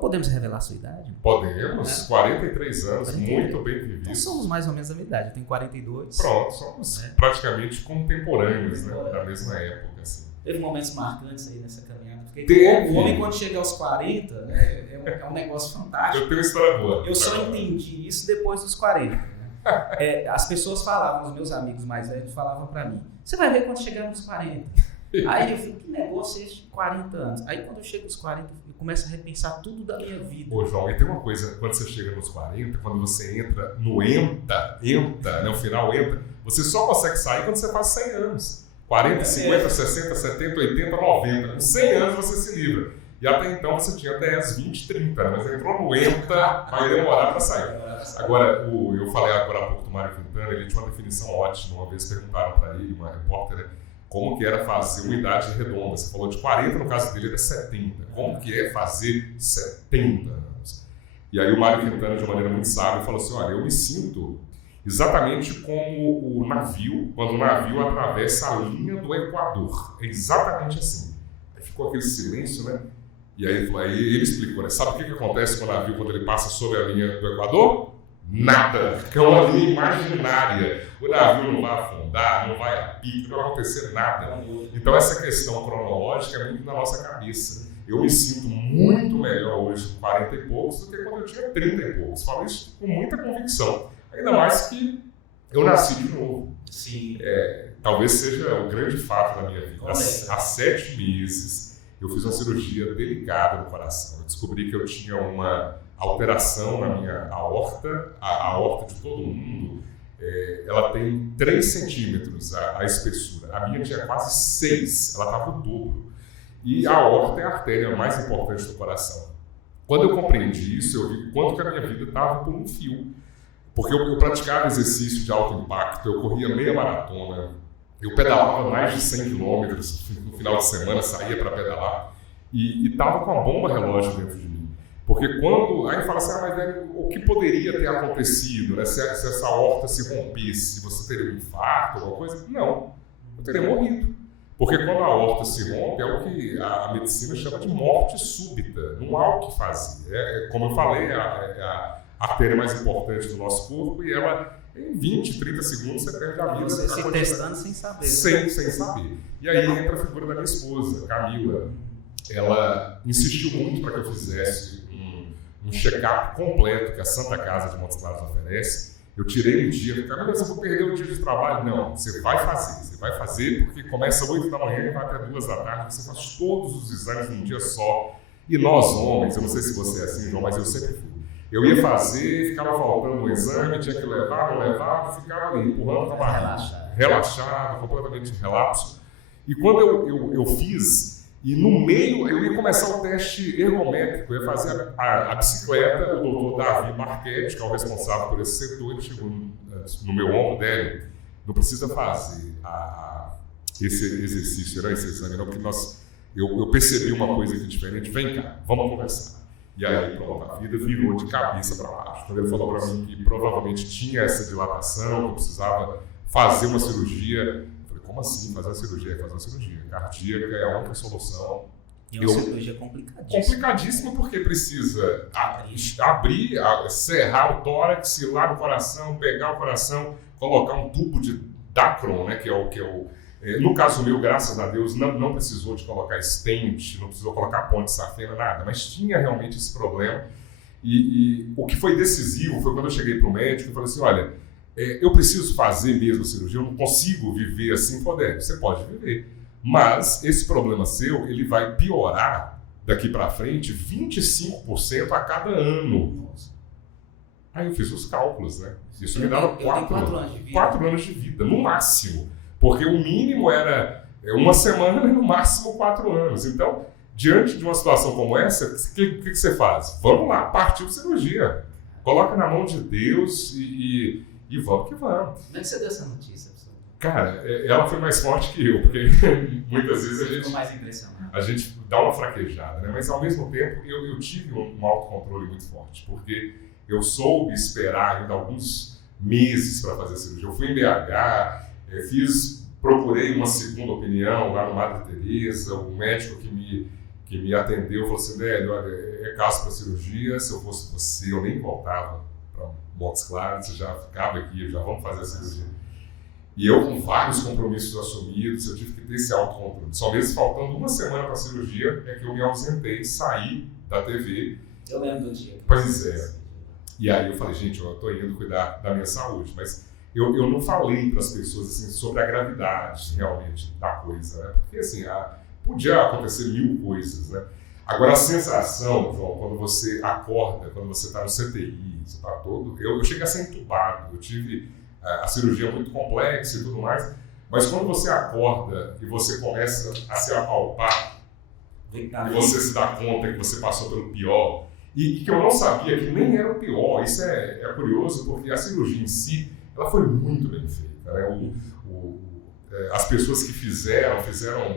Podemos revelar a sua idade? Podemos, 43 anos, 43. Muito bem vividos. Então somos mais ou menos da minha idade, eu tenho 42. Pronto, somos praticamente contemporâneos, né, da mesma época. Assim. Teve momentos marcantes aí nessa caminhada, porque o homem quando chega aos 40, né, é um negócio fantástico. Eu tenho uma história boa. Eu só entendi isso depois dos 40. Né? As pessoas falavam, os meus amigos mais velhos falavam pra mim, você vai ver quando chegar nos 40. Aí eu falei, que negócio é esse de 40 anos? Aí quando eu chego aos 40, eu começo a repensar tudo da minha vida. Ô João, e tem uma coisa, quando você chega nos 40, quando você entra no ENTA, né, o final ENTA, você só consegue sair quando você faz 100 anos. 40, 50, 60, 70, 80, 90. Com 100 anos você se livra. E até então você tinha 10, 20, 30, mas entrou no ENTA, vai demorar para sair. Agora, eu falei agora há pouco do Mário Quintana, ele tinha uma definição ótima. Uma vez perguntaram para ele, uma repórter, como que era fazer uma idade redonda. Você falou de 40, no caso dele era 70. Como que é fazer 70 anos? E aí o Mário Quintana, de uma maneira muito sábia, falou assim, olha, eu me sinto exatamente como o navio, quando o navio atravessa a linha do Equador. É exatamente assim. Aí ficou aquele silêncio, né? E aí ele explicou, né? Sabe o que acontece com o navio quando ele passa sobre a linha do Equador? Nada, que é uma linha imaginária. O navio não vai afundar, não vai a pique, não vai acontecer nada. Então essa questão cronológica é muito na nossa cabeça. Eu me sinto muito melhor hoje com 40 e poucos do que quando eu tinha 30 e poucos. Falo isso com muita convicção. Ainda mais que eu nasci de novo. Sim. Talvez seja o grande fato da minha vida. Há 7 meses eu fiz uma cirurgia delicada no coração. Eu descobri que eu tinha uma alteração na minha aorta, a aorta de todo mundo, ela tem 3 centímetros a espessura. A minha tinha quase 6, ela estava o dobro. E a aorta é a artéria mais importante do coração. Quando eu compreendi isso, eu vi quanto que a minha vida estava por um fio. Porque eu praticava exercício de alto impacto, eu corria meia maratona, eu pedalava mais de 100 quilômetros no final de semana, saía para pedalar, e estava com a bomba relógio dentro de mim. Porque quando... Aí fala assim, mas velho, o que poderia ter acontecido, né? Se essa aorta se rompesse, você teria um infarto, alguma coisa? Não, eu teria morrido. Porque quando a aorta se rompe, é o que a medicina chama de morte súbita, não há o que fazer. Como eu falei, é a artéria mais importante do nosso corpo e ela, em 20, 30 segundos, você perde a vida. Você se testando sem saber. Sem saber. E aí entra a figura da minha esposa, Camila. Ela insistiu muito para que eu fizesse um check-up completo que a Santa Casa de Montes Claros oferece. eu tirei um dia, mas eu vou perder um dia de trabalho. Não, você vai fazer porque começa 8 da manhã e vai até 2 da tarde, você faz todos os exames num dia só. E nós homens, eu não sei se você é assim, João, mas eu sempre fui. Eu ia fazer, ficava faltando um exame, tinha que levar, não levava, ficava ali, empurrando com a barriga. Relaxado, completamente relapso. E quando eu fiz, e no meio eu ia começar o teste ergométrico, eu ia fazer a bicicleta, o doutor Davi Marchetti, que é o responsável por esse setor, ele chegou no meu ombro dele, não precisa fazer esse exercício, não, esse exame, não, porque eu percebi uma coisa aqui diferente, vem cá, vamos conversar. E aí, pronto, a vida virou de cabeça para baixo. Quando ele falou para mim que provavelmente tinha essa dilatação, que eu precisava fazer uma cirurgia, eu falei, como assim fazer uma cirurgia? Fazer uma cirurgia cardíaca é a única solução. E uma cirurgia complicadíssima. Complicadíssima porque precisa abrir, serrar o tórax, ir lá no coração, pegar o coração, colocar um tubo de Dacron, né, que é o no caso meu, graças a Deus, não precisou de colocar stent, não precisou colocar ponte safena, nada, mas tinha realmente esse problema. E o que foi decisivo foi quando eu cheguei para o médico e falei assim, olha, eu preciso fazer mesmo a cirurgia, eu não consigo viver assim. Falei, você pode viver, mas esse problema seu, ele vai piorar daqui para frente 25% a cada ano. Aí eu fiz os cálculos, né? Isso me dava 4 anos de vida, no máximo. Porque o mínimo era uma semana e no máximo 4 anos. Então, diante de uma situação como essa, o que você faz? Vamos lá, partiu cirurgia. Coloca na mão de Deus e vamos que vamos. Como é que você deu essa notícia, professor? Cara, ela foi mais forte que eu, porque muitas vezes a gente dá uma fraquejada, né? Mas ao mesmo tempo eu tive um autocontrole muito forte, porque eu soube esperar ainda alguns meses para fazer a cirurgia. Eu fui em BH, procurei uma segunda opinião lá no Madre Teresa, o médico que me atendeu falou assim, velho, olha, é caso para cirurgia, se eu fosse você, eu nem voltava para Montes Claros, você já ficava aqui, já vamos fazer a cirurgia. E eu, com vários compromissos assumidos, eu tive que ter esse autocontrole. Só mesmo faltando uma semana para a cirurgia, é que eu me ausentei, saí da TV. Eu lembro do dia. Pois é. E aí eu falei, gente, eu estou indo cuidar da minha saúde, mas eu não falei para as pessoas assim, sobre a gravidade realmente da coisa, né? Porque assim, podia acontecer 1000 coisas, né? Agora a sensação, João, quando você acorda, quando você está no CTI, você está todo... Eu cheguei a ser entubado, eu tive a cirurgia muito complexa e tudo mais, mas quando você acorda e você começa a se apalpar, e você se dá conta que você passou pelo pior, e que eu não sabia que nem era o pior, isso é curioso, porque a cirurgia em si, ela foi muito bem feita, né? As pessoas que fizeram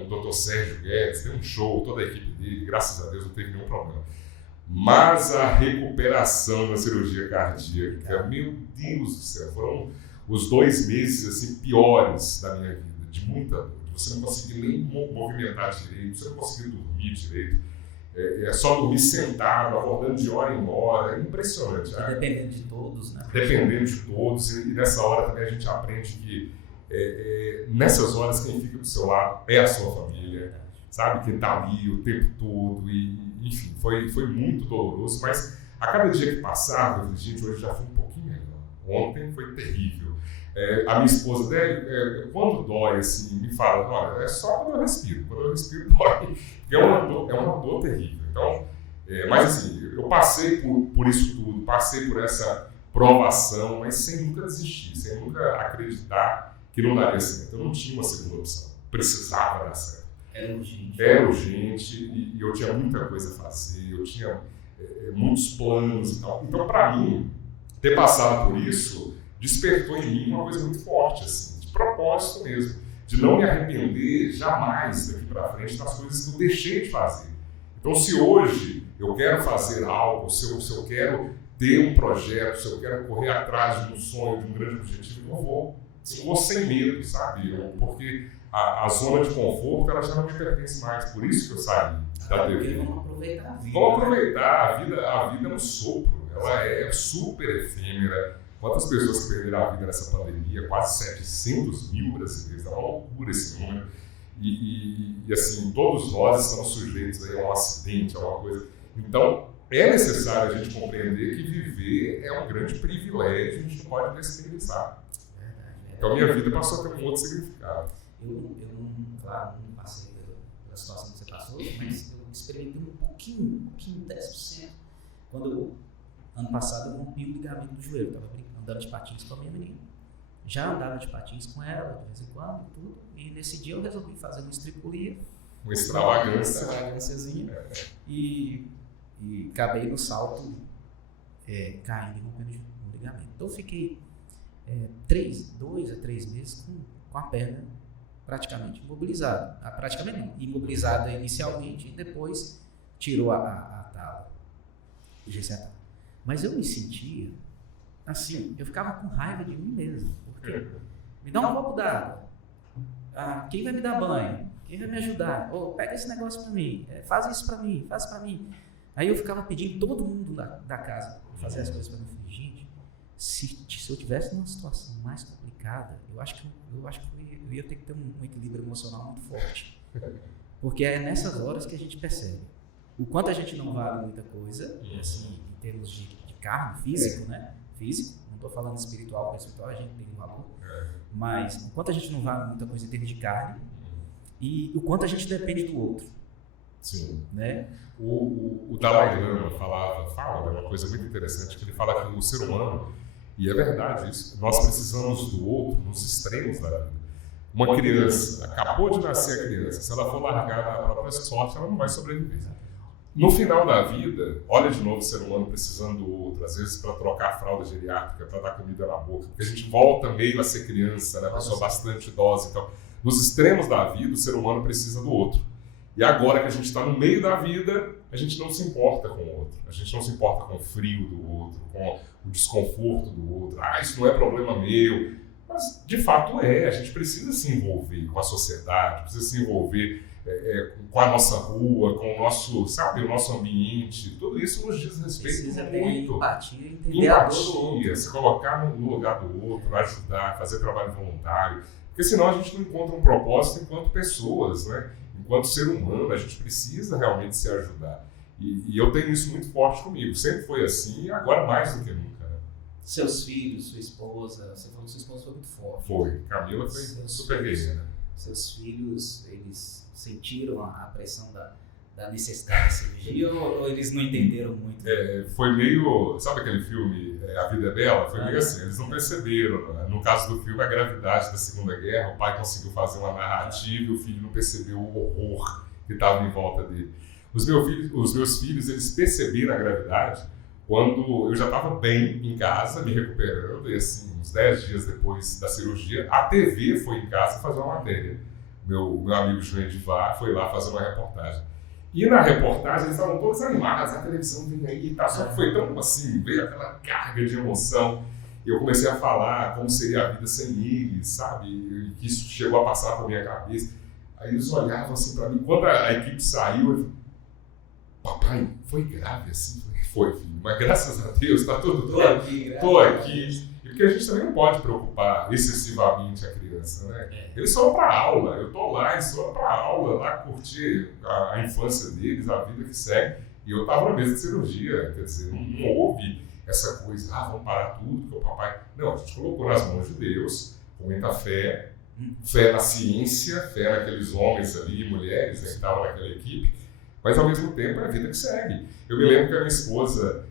o Dr. Sérgio Guedes, deu um show, toda a equipe dele, graças a Deus não teve nenhum problema. Mas a recuperação da cirurgia cardíaca, meu Deus do céu, foram os 2 meses assim, piores da minha vida, de muita dor. Você não conseguir nem movimentar direito, você não conseguir dormir direito. É só dormir sentado, acordando de hora em hora, é impressionante. Dependendo de todos, né? Dependendo de todos, e nessa hora também a gente aprende que nessas horas quem fica do seu lado é a sua família, sabe? Quem está ali o tempo todo, e enfim, foi muito doloroso, mas a cada dia que passava, eu falei, gente, hoje já foi um pouquinho melhor. Ontem foi terrível. A minha esposa, quando dói, assim, me fala, olha, é só quando eu respiro dói. É uma dor terrível. Então, mas assim, eu passei por isso tudo, passei por essa provação, mas sem nunca desistir, sem nunca acreditar que não daria certo. Eu não tinha uma segunda opção, precisava dar certo. Era urgente e eu tinha muita coisa a fazer, eu tinha muitos planos e tal. Então, para mim, ter passado por isso despertou em mim uma coisa muito forte, assim, de propósito mesmo, de não me arrepender jamais daqui para frente das coisas que eu deixei de fazer. Então, se hoje eu quero fazer algo, se eu quero ter um projeto, se eu quero correr atrás de um sonho, de um grande objetivo, eu vou sem medo, sabe? Porque a zona de conforto, ela já não me pertence mais, por isso que eu saí da TV. Vamos aproveitar a vida. Vamos aproveitar, a vida é um sopro, ela é super efêmera. Quantas pessoas que perderam a vida nessa pandemia? Quase 700 mil brasileiros, é uma loucura esse número. E assim, todos nós estamos sujeitos a um acidente, a uma coisa. Então, é necessário a gente compreender que viver é um grande privilégio, a gente não pode desperdiçar. Então, minha vida passou a ter um outro significado. Eu claro, não passei pela situação que você passou, mas eu experimentei um pouquinho, 10%. Quando, ano passado, eu rompi o ligamento do joelho. Eu estava andando de patins com a minha menina. Já andava de patins com ela, de vez em quando, e tudo. E nesse dia eu resolvi fazer uma estripulia. Uma extravagância. Uma extravagânciazinha. E acabei no salto, caindo e rompendo o ligamento. Então eu fiquei 2 a 3 meses com a perna praticamente imobilizada. Praticamente não, imobilizada inicialmente e depois tirou a tala. Mas eu me sentia assim, eu ficava com raiva de mim mesmo. Porque me dá um copo d'água. Quem vai me dar banho? Quem vai me ajudar? Pega esse negócio pra mim, faz isso pra mim, faz pra mim. Aí eu ficava pedindo todo mundo da casa fazer as coisas pra mim. Eu falei, gente, se eu tivesse numa situação mais complicada, eu acho que eu ia ter que ter um equilíbrio emocional muito forte. Porque é nessas horas que a gente percebe o quanto a gente não vale muita coisa, assim, em termos de carne, físico, né? Físico, não estou falando espiritual, porque espiritual a gente tem um valor, mas o quanto a gente não vale muita coisa em termos de carne e o quanto a gente depende do outro. Sim. Né? O Dalai Lama fala uma coisa muito interessante, que ele fala que o ser humano, e é verdade isso, nós precisamos do outro nos extremos da vida. Uma criança, acabou de nascer a criança, se ela for largada à própria sorte, ela não vai sobreviver. No final da vida, olha de novo o ser humano precisando do outro, às vezes para trocar a fralda geriátrica, para dar comida na boca, porque a gente volta meio a ser criança, né? Pessoa bastante idosa. Então, nos extremos da vida, o ser humano precisa do outro. E agora que a gente está no meio da vida, a gente não se importa com o outro. A gente não se importa com o frio do outro, com o desconforto do outro. Isso não é problema meu. Mas, de fato, a gente precisa se envolver com a sociedade, precisa se envolver com a nossa rua, com o nosso, sabe, o nosso ambiente. Tudo isso nos diz respeito precisa muito. Ter empatia, entender a dor do outro. Se colocar no lugar do outro, ajudar, fazer trabalho voluntário. Porque senão a gente não encontra um propósito enquanto pessoas, né? Enquanto ser humano, a gente precisa realmente se ajudar. E eu tenho isso muito forte comigo. Sempre foi assim e agora mais do que nunca. Né? Seus filhos, sua esposa, você falou que sua esposa foi muito forte. Foi. Camila foi super guerreira. Seus filhos, eles sentiram a pressão da necessidade da cirurgia ou eles não entenderam muito? Foi meio... Sabe aquele filme A Vida é Bela? Foi meio assim, eles não perceberam. Né? No caso do filme, a gravidade da Segunda Guerra, o pai conseguiu fazer uma narrativa e o filho não percebeu o horror que estava em volta dele. Os meus filhos, eles perceberam a gravidade quando eu já estava bem em casa, me recuperando, e assim, uns 10 dias depois da cirurgia, a TV foi em casa fazer uma matéria. Meu amigo João Edivar foi lá fazer uma reportagem. E na reportagem eles estavam todos animados, a televisão vem aí e tal, só que foi tão assim, veio aquela carga de emoção. E eu comecei a falar como seria a vida sem eles, sabe? E que isso chegou a passar por minha cabeça. Aí eles olhavam assim para mim, quando a equipe saiu, eu falei, papai, foi grave assim? Foi, filho, mas graças a Deus está tudo bem. Estou aqui. Porque a gente também não pode preocupar excessivamente a criança, né? Eles foram para aula, eu estou lá, eles foram para aula, lá curtir a infância deles, a vida que segue. E eu estava na mesa de cirurgia, quer dizer, não houve essa coisa, vamos parar tudo, porque o papai... Não, a gente colocou nas mãos de Deus, com muita fé, fé na ciência, fé naqueles homens ali, mulheres, né, que estavam naquela equipe, mas ao mesmo tempo é a vida que segue. Eu me lembro que a minha esposa,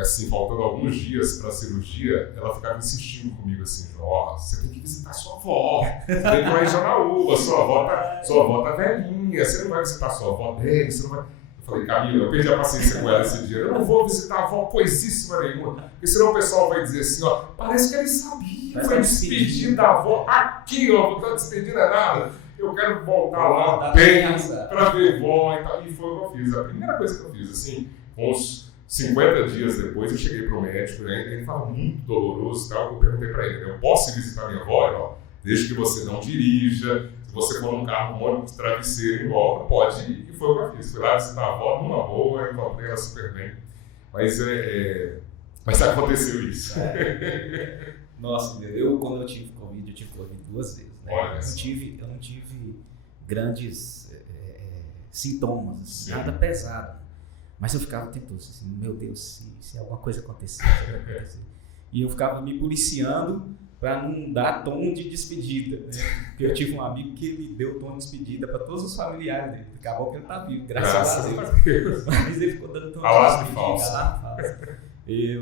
assim, faltando alguns dias para a cirurgia, ela ficava insistindo comigo assim, você tem que visitar sua avó, você tem que ir lá em Janaúba, sua avó tá velhinha, você não vai visitar sua avó velha, você não vai... Eu falei, Camila, eu perdi a paciência com ela esse dia, eu não vou visitar a avó coisíssima nenhuma, porque senão o pessoal vai dizer assim, parece que ele sabia, foi despedir da avó aqui, não tá despedindo é nada. Eu quero voltar lá bem para ver vó e tal. E foi o que eu fiz. A primeira coisa que eu fiz, assim, uns 50 dias depois, eu cheguei para o médico, ele estava muito doloroso e tal. Eu perguntei para ele, eu posso visitar minha avó? Desde que você não dirija, se você for num carro com um monte de travesseiro em volta, pode ir. E foi o que eu fiz. Fui lá visitar a avó numa boa, encontrei ela super bem. Mas aconteceu isso. Nossa, quando eu tive Covid, eu tive Covid 2 vezes. Né? Eu não tive grandes sintomas, assim, nada pesado. Mas eu ficava tentando assim, meu Deus, se alguma coisa acontecer, E eu ficava me policiando para não dar tom de despedida, né? Porque eu tive um amigo que ele deu tom de despedida para todos os familiares dele. Acabou que ele tá vivo, graças a Deus. Mas ele ficou dando tom de despedida. Falso.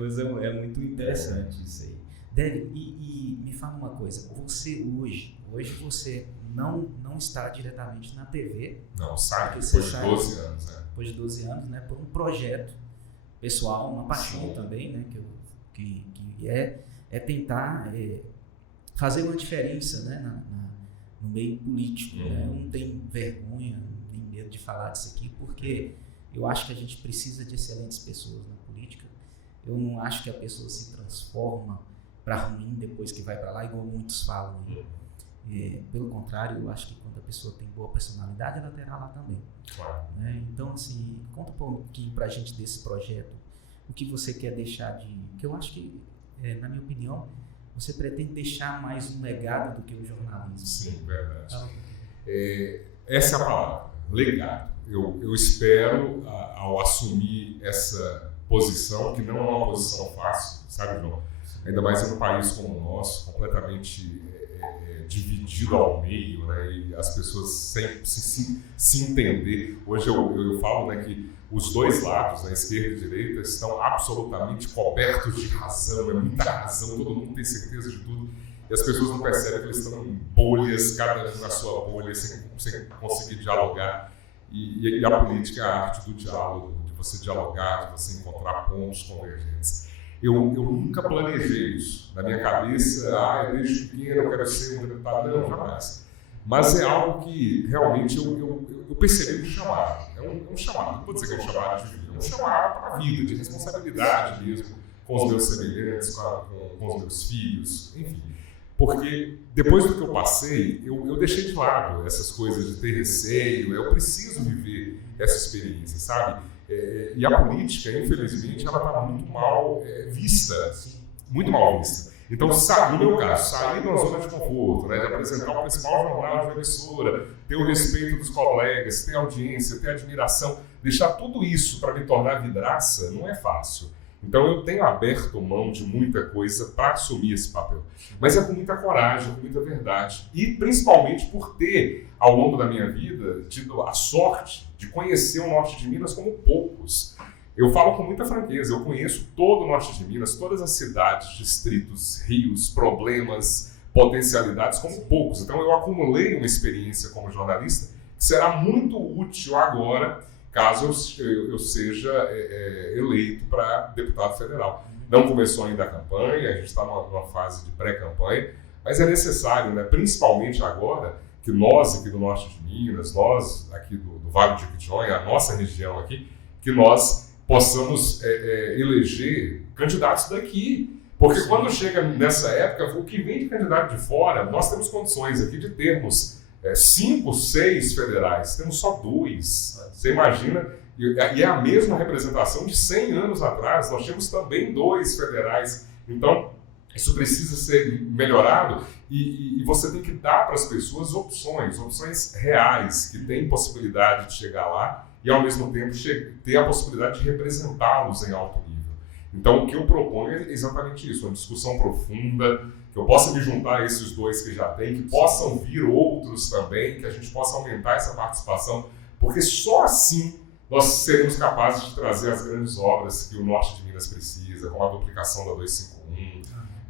Mas é muito interessante isso aí. Délio, e me fala uma coisa, você hoje você não está diretamente na TV. Não, sai depois de 12 anos. Né? Depois de 12 anos, né? Por um projeto pessoal, uma paixão também, né? Que é tentar fazer uma diferença, né? No meio político. Né? Eu não tenho vergonha, não tenho medo de falar disso aqui, porque eu acho que a gente precisa de excelentes pessoas na política. Eu não acho que a pessoa se transforma para ruim depois que vai para lá, igual muitos falam. Pelo contrário, eu acho que quando a pessoa tem boa personalidade, ela terá lá também. Claro. Né? Então, assim, conta um pouquinho para a gente desse projeto, o que você quer deixar que eu acho que, na minha opinião, você pretende deixar mais um legado do que o jornalismo. Sim, verdade. Essa é a palavra, legado. Eu espero, ao assumir essa posição, que não é uma posição fácil, sabe, João? Ainda mais em um país como o nosso, completamente dividido ao meio, né? E as pessoas sempre se entender. Hoje eu falo, né, que os dois lados, né, esquerda e direita, estão absolutamente cobertos de razão, é muita razão, todo mundo tem certeza de tudo, e as pessoas não percebem que eles estão em bolhas, cada um na sua bolha, sem conseguir dialogar. E a política é a arte do diálogo, de você dialogar, de você encontrar pontos convergentes. Eu nunca planejei isso. Na minha cabeça, desde pequeno eu quero ser um deputado. Não, jamais. Mas é algo que realmente eu percebi um chamado. É um chamado, não vou dizer que é um chamado de vida, é um chamado para a vida, de responsabilidade mesmo, com os meus semelhantes, com os meus filhos, enfim. Porque depois do que eu passei, eu deixei de lado essas coisas de ter receio, eu preciso viver essa experiência, sabe? E a política, infelizmente, ela está muito mal vista, muito mal vista. Então, no meu caso, sair de uma zona de conforto, né, de apresentar o principal jornal de uma emissora, ter o respeito dos colegas, ter audiência, ter admiração, deixar tudo isso para me tornar vidraça, não é fácil. Então, eu tenho aberto mão de muita coisa para assumir esse papel. Mas é com muita coragem, com muita verdade. E, principalmente, por ter, ao longo da minha vida, tido a sorte de conhecer o Norte de Minas como poucos. Eu falo com muita franqueza, eu conheço todo o Norte de Minas, todas as cidades, distritos, rios, problemas, potencialidades como poucos. Então, eu acumulei uma experiência como jornalista que será muito útil agora, caso eu seja eleito para deputado federal. Não começou ainda a campanha, a gente está numa fase de pré-campanha, mas é necessário, né, principalmente agora, que nós aqui do Norte de Minas, nós aqui do Vale de Jequitinhonha, a nossa região aqui, que nós possamos eleger candidatos daqui. Porque quando chega nessa época, o que vem de candidato de fora, nós temos condições aqui de termos 5, 6 federais, temos só 2. Você imagina? E é a mesma representação de 100 anos atrás, nós tínhamos também 2 federais. Então, isso precisa ser melhorado e você tem que dar para as pessoas opções reais, que têm possibilidade de chegar lá e, ao mesmo tempo, ter a possibilidade de representá-los em alto nível. Então, o que eu proponho é exatamente isso, uma discussão profunda, que eu possa me juntar a esses 2 que já tem, que possam vir outros também, que a gente possa aumentar essa participação, porque só assim nós seremos capazes de trazer as grandes obras que o Norte de Minas precisa, como a duplicação da 251,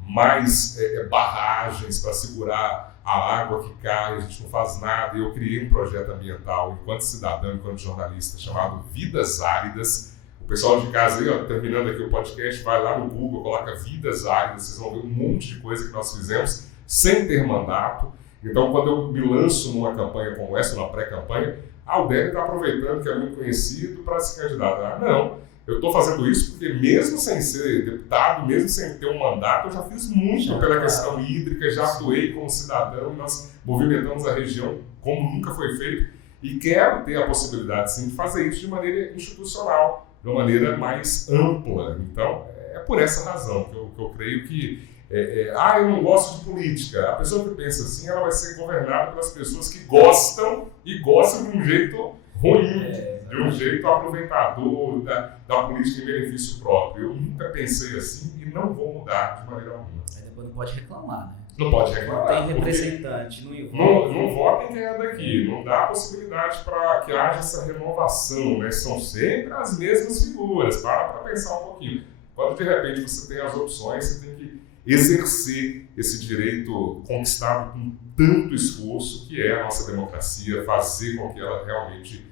mais barragens para segurar a água que cai, a gente não faz nada. E eu criei um projeto ambiental, enquanto cidadão, enquanto jornalista, chamado Vidas Áridas. O pessoal de casa aí, terminando aqui o podcast, vai lá no Google, coloca Vidas Áridas, vocês vão ver um monte de coisa que nós fizemos sem ter mandato. Então, quando eu me lanço numa campanha como essa, numa pré-campanha, o Délio está aproveitando que é muito conhecido para se candidatar. Não, eu estou fazendo isso porque mesmo sem ser deputado, mesmo sem ter um mandato, eu já fiz muito pela questão hídrica, já atuei como cidadão e nós movimentamos a região como nunca foi feito e quero ter a possibilidade, sim, de fazer isso de maneira institucional, de uma maneira mais ampla. Então, é por essa razão que eu creio que eu não gosto de política. A pessoa que pensa assim, ela vai ser governada pelas pessoas que gostam e gostam de um jeito ruim, de um jeito aproveitador da política em benefício próprio. Eu nunca pensei assim e não vou mudar de maneira alguma. Aí depois não pode reclamar, né? Não pode reclamar. Não tem representante, não votem quem é daqui, não dá possibilidade para que haja essa renovação, né? São sempre as mesmas figuras, para pensar um pouquinho. Quando de repente você tem as opções, você tem que exercer esse direito conquistado com tanto esforço que é a nossa democracia, fazer com que ela realmente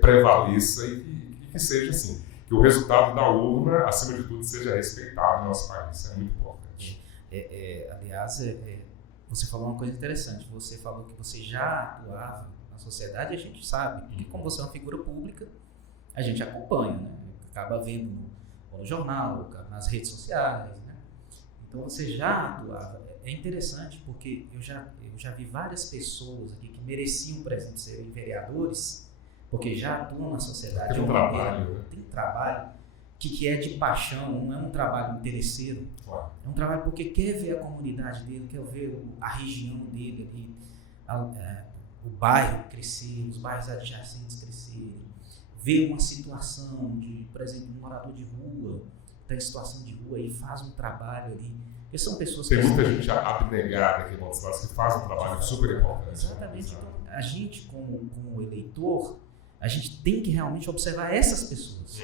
prevaleça e que seja assim, que o resultado da urna, acima de tudo, seja respeitado no nosso país. Isso é muito importante. Aliás, você falou uma coisa interessante. Você falou que você já atuava na sociedade, a gente sabe, porque como você é uma figura pública, a gente acompanha, né? Acaba vendo no jornal, nas redes sociais, né? Então você já atuava. É interessante porque eu já vi várias pessoas aqui que mereciam, por exemplo, serem vereadores, porque já atuam na sociedade. Tem um trabalho, né? Tem trabalho que é de paixão, não é um trabalho interesseiro. Claro. É um trabalho porque quer ver a comunidade dele, quer ver a região dele ali, o bairro crescer, os bairros adjacentes crescerem, ver uma situação de, por exemplo, um morador de rua, está em situação de rua e faz um trabalho ali. Porque são pessoas Tem muita gente abnegada aqui em Montes Claros que faz um trabalho super importante. Exatamente. Então, a gente, como eleitor, a gente tem que realmente observar essas pessoas.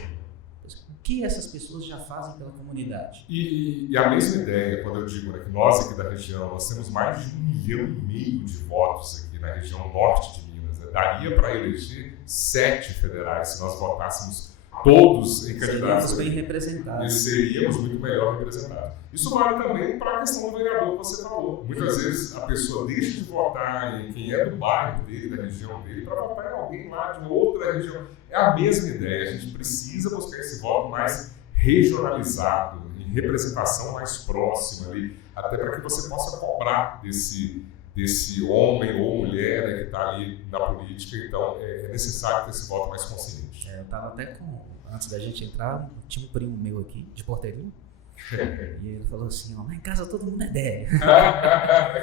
O que essas pessoas já fazem pela comunidade. E a mesma ideia, quando eu digo, né, que nós aqui da região, nós temos mais de 1,5 milhão de votos aqui na região norte de Minas. Né? Daria para eleger 7 federais se nós votássemos todos em candidatos. Seríamos bem representados. E seríamos muito melhor representados. Isso vale também para a questão do vereador que você falou. Muitas vezes a pessoa deixa de votar em quem é do bairro dele, da região dele, para votar em alguém lá de outra região. É a mesma ideia. A gente precisa buscar esse voto mais regionalizado, em representação mais próxima ali, até para que você possa cobrar desse homem ou mulher, né, que está ali na política. Então é necessário ter esse voto mais consciente. Eu estava até antes da gente entrar, tinha um primo meu aqui, de Porteirinho, e ele falou assim, lá em casa todo mundo é Délio.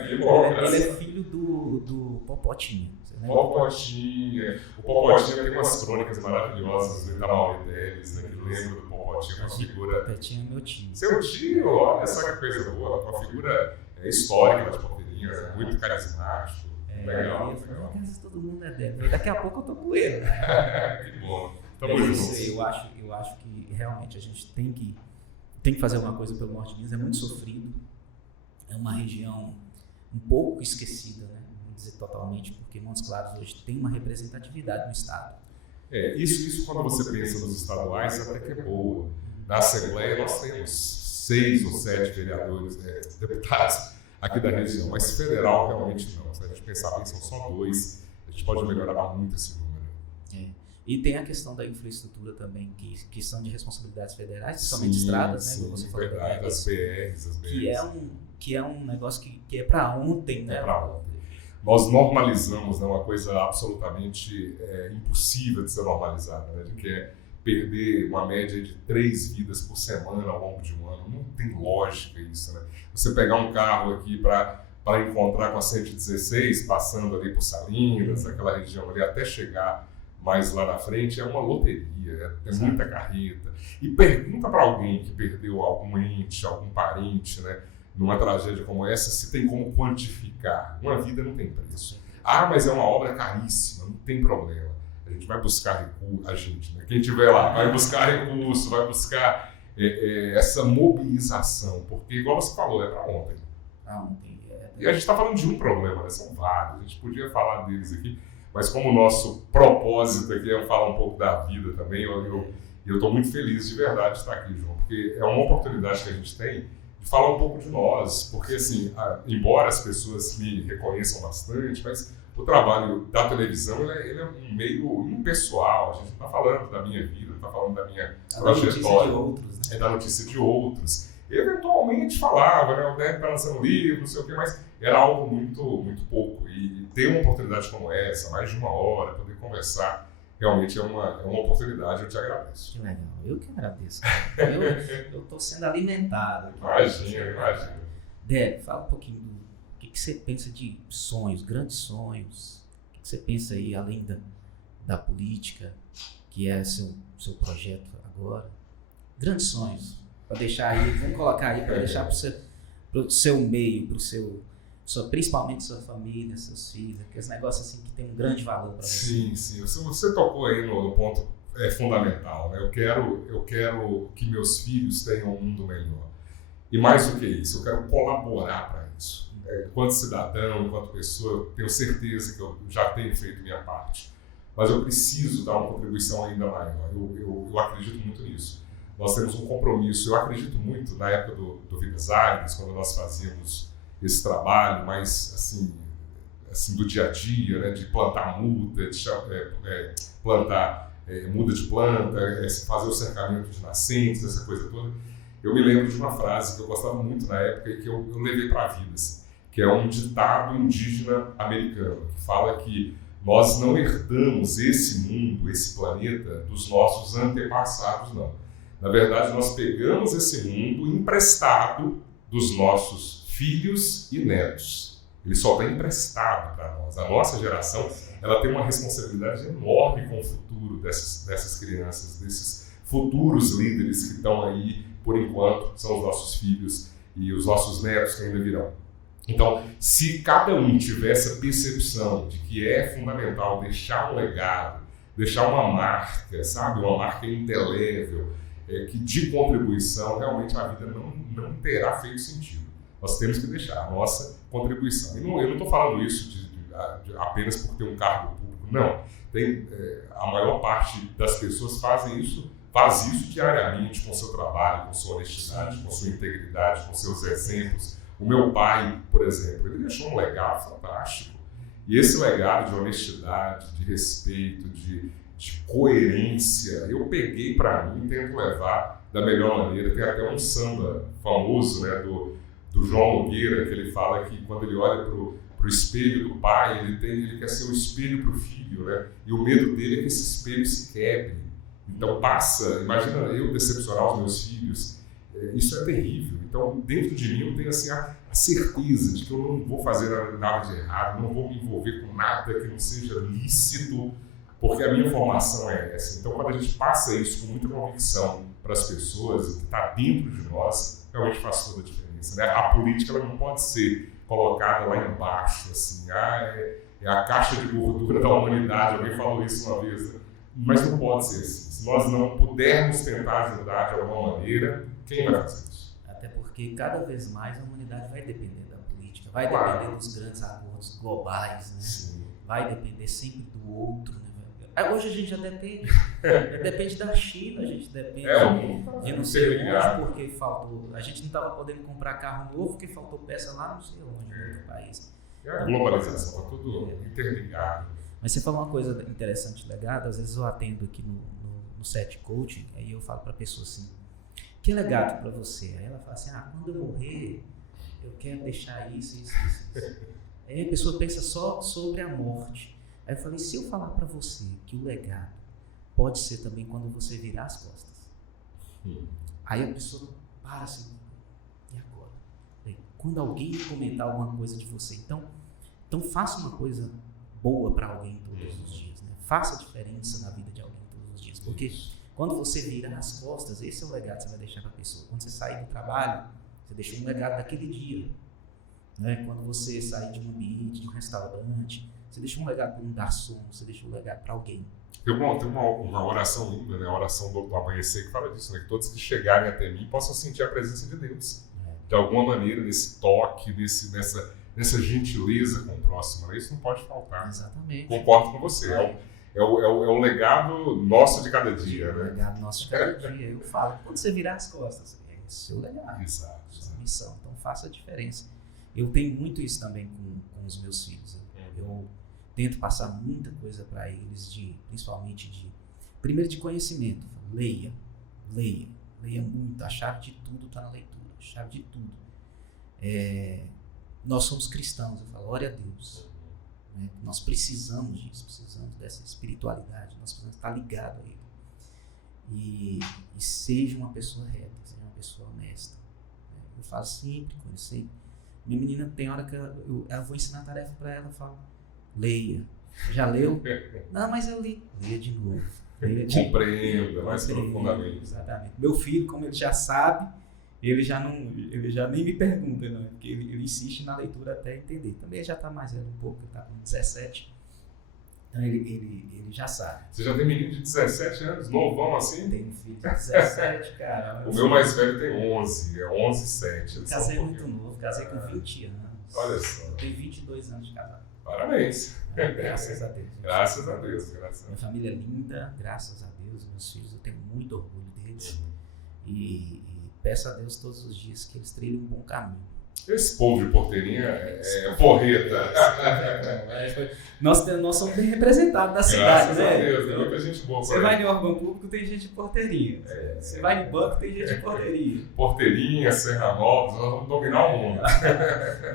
Ele é filho do Popotinha. Popotinha. O Popotinha tem umas crônicas maravilhosas do Itamaurí Teles, né, que lembra do Popotinha, uma figura... Popotinha é meu tio. Seu tio, olha só que coisa boa, uma figura histórica de Porteirinha, muito carismático. Legal. Lá em casa todo mundo é Délio. Daqui a pouco eu tô com ele. Que bom. Eu acho que realmente a gente tem que fazer alguma coisa pelo Norte de Minas. É muito sofrido, é uma região um pouco esquecida, né? Não dizer totalmente, porque Montes Claros hoje tem uma representatividade no estado. Isso quando você pensa nos estaduais até que é boa. Na Assembleia nós temos 6 ou 7 vereadores, deputados aqui da região, mas federal realmente não. Se a gente pensar bem, são só 2, a gente pode melhorar muito esse número. E tem a questão da infraestrutura também, que são de responsabilidades federais, principalmente estradas, né? Sim, você falou verdade, as BRs. Que é um negócio que é para ontem, né? É para ontem. Nós normalizamos, né, uma coisa absolutamente impossível de ser normalizada, né? Que é perder uma média de 3 vidas por semana ao longo de um ano. Não tem lógica isso, né? Você pegar um carro aqui para encontrar com a 116, passando ali por Salinas, aquela região ali, até chegar mais lá na frente, é uma loteria, é muita carreta. E pergunta para alguém que perdeu algum ente, algum parente, né, numa tragédia como essa, se tem como quantificar. Uma vida não tem preço. Mas é uma obra caríssima, não tem problema. A gente vai buscar recurso, né? Quem estiver lá vai buscar recurso, vai buscar essa mobilização, porque, igual você falou, é para ontem. E a gente está falando de um problema, né? São vários, a gente podia falar deles aqui, mas como o nosso propósito aqui é falar um pouco da vida também, eu estou muito feliz de verdade de estar aqui, João, porque é uma oportunidade que a gente tem de falar um pouco de nós, porque assim, embora as pessoas me reconheçam bastante, mas o trabalho da televisão ele é um meio impessoal, a gente não está falando da minha vida, não está falando da minha trajetória, é da notícia de outros. Eventualmente falava, né, o Délio está lançando um livro, não sei o quê, mas era algo muito, muito pouco. E ter uma oportunidade como essa, mais de 1 hora, poder conversar, realmente é uma oportunidade, eu te agradeço. Que legal, eu que agradeço. Eu estou sendo alimentado. Imagina. Délio, fala um pouquinho do que você pensa de sonhos, grandes sonhos. O que você pensa aí, além da política, que é seu projeto agora. Grandes sonhos, para deixar aí, vamos colocar aí, para deixar para o seu meio, principalmente sua família, seus filhos, aqueles negócios assim que tem um grande valor para você. Sim. Você tocou aí no ponto fundamental, né? Eu quero que meus filhos tenham um mundo melhor. E mais do que isso, eu quero colaborar para isso. Enquanto cidadão, enquanto pessoa, eu tenho certeza que eu já tenho feito minha parte. Mas eu preciso dar uma contribuição ainda maior. Eu acredito muito nisso. Nós temos um compromisso. Eu acredito muito na época do Vidas Áridas, quando nós fazíamos esse trabalho mais assim do dia a dia, né, de plantar muda, de plantar muda de planta, fazer o cercamento de nascentes, essa coisa toda. Eu me lembro de uma frase que eu gostava muito na época e que eu levei para a vida, assim, que é um ditado indígena americano, que fala que nós não herdamos esse mundo, esse planeta, dos nossos antepassados, não. Na verdade, nós pegamos esse mundo emprestado dos nossos filhos e netos. Ele só está emprestado para nós. A nossa geração, ela tem uma responsabilidade enorme com o futuro dessas crianças, desses futuros líderes que estão aí, por enquanto, são os nossos filhos e os nossos netos que ainda virão. Então, se cada um tiver essa percepção de que é fundamental deixar um legado, deixar uma marca, sabe? Uma marca indelével, que de contribuição, realmente a vida não terá feito sentido. Nós temos que deixar a nossa contribuição. E eu não estou falando isso apenas por ter um cargo público, não. A maior parte das pessoas faz isso diariamente com o seu trabalho, com sua honestidade, com sua integridade, com seus exemplos. O meu pai, por exemplo, ele deixou um legado fantástico. E esse legado de honestidade, de respeito, de coerência, eu peguei para mim e tento levar da melhor maneira. Tem até um samba famoso, né, do João Nogueira, que ele fala que quando ele olha para o espelho do pai, ele quer ser o espelho para o filho, né? E o medo dele é que esse espelho se quebre. Então imagina eu decepcionar os meus filhos, isso é terrível. Então dentro de mim eu tenho assim, a certeza de que eu não vou fazer nada de errado, não vou me envolver com nada que não seja lícito, porque a minha formação é essa. Então quando a gente passa isso com muita convicção para as pessoas, o que está dentro de nós, realmente faz toda a diferença, né? A política ela não pode ser colocada lá embaixo, assim, é a caixa de gordura da humanidade, alguém falou isso uma vez, né? Mas não pode ser assim. Se nós não pudermos tentar ajudar de alguma maneira, quem vai fazer isso? Até porque cada vez mais a humanidade vai depender da política, vai depender dos grandes acordos globais, né? Sim. Vai depender sempre do outro, né? Hoje a gente já depende, depende da China, a gente depende de não sei onde, porque faltou, a gente não estava podendo comprar carro novo porque faltou peça lá não sei onde, no outro país. A globalização está tudo interligado. Mas você falou uma coisa interessante, legado, às vezes eu atendo aqui no set coaching, aí eu falo para a pessoa assim, que legado para você? Aí ela fala assim, quando eu morrer, eu quero deixar isso. Aí a pessoa pensa só sobre a morte. Aí eu falei, se eu falar para você que o legado pode ser também quando você virar as costas. Aí a pessoa para assim, e agora? Quando alguém comentar alguma coisa de você, então faça uma coisa boa para alguém todos os dias, né? Faça diferença na vida de alguém todos os dias, porque quando você virar as costas, esse é o legado que você vai deixar para a pessoa. Quando você sair do trabalho, você deixou um legado daquele dia, né? Quando você sair de um ambiente, de um restaurante, você deixou um legado para um garçom, você deixou um legado para alguém. Tem uma oração linda, né? A oração do amanhecer que fala disso, né? Que todos que chegarem até mim possam sentir a presença de Deus. De alguma maneira, nesse toque, nessa gentileza com o próximo, né? Isso não pode faltar. Exatamente. Concordo com você. É o legado nosso de cada dia, né? O legado nosso de cada dia. Eu falo, quando você virar as costas, é o seu legado. Exato. Sua missão. Então faça a diferença. Eu tenho muito isso também com os meus filhos. Eu tento passar muita coisa para eles, principalmente primeiro de conhecimento. Leia muito. A chave de tudo está na leitura. A chave de tudo. Nós somos cristãos, eu falo, glória a Deus. Né? Nós precisamos disso, precisamos dessa espiritualidade, nós precisamos estar ligados a Ele. E seja uma pessoa reta, seja uma pessoa honesta. Né? Eu falo sempre com ele, sempre. Minha menina tem hora que eu vou ensinar a tarefa para ela, eu falo, leia, Já leu? Não, mas eu li. Leia de novo. Compreenda mais profundamente. Exatamente. Meu filho, como ele já sabe, ele já nem me pergunta, não, porque ele insiste na leitura até entender. Também ele já está mais velho um pouco, ele está com 17. Então ele já sabe. Você já tem menino de 17 anos, novão assim? Tem um filho de 17, cara. O meu mais velho tem 11, é 11 e 7. Eu casei muito novo, casei com 20 anos. Olha só. Eu tenho 22 anos de casado. Parabéns. Graças a Deus. Graças a Deus. Minha família é linda, graças a Deus. Meus filhos, eu tenho muito orgulho deles. E peço a Deus todos os dias que eles trilhem um bom caminho. Esse povo de Porteirinha é porreta. Nós somos bem representados na cidade, né? Graças a Deus, tem muita gente boa. Você vai em órgão público, tem gente de Porteirinha. Você vai em banco, tem gente de Porteirinha. Porteirinha, Serranópolis, nós vamos dominar o mundo.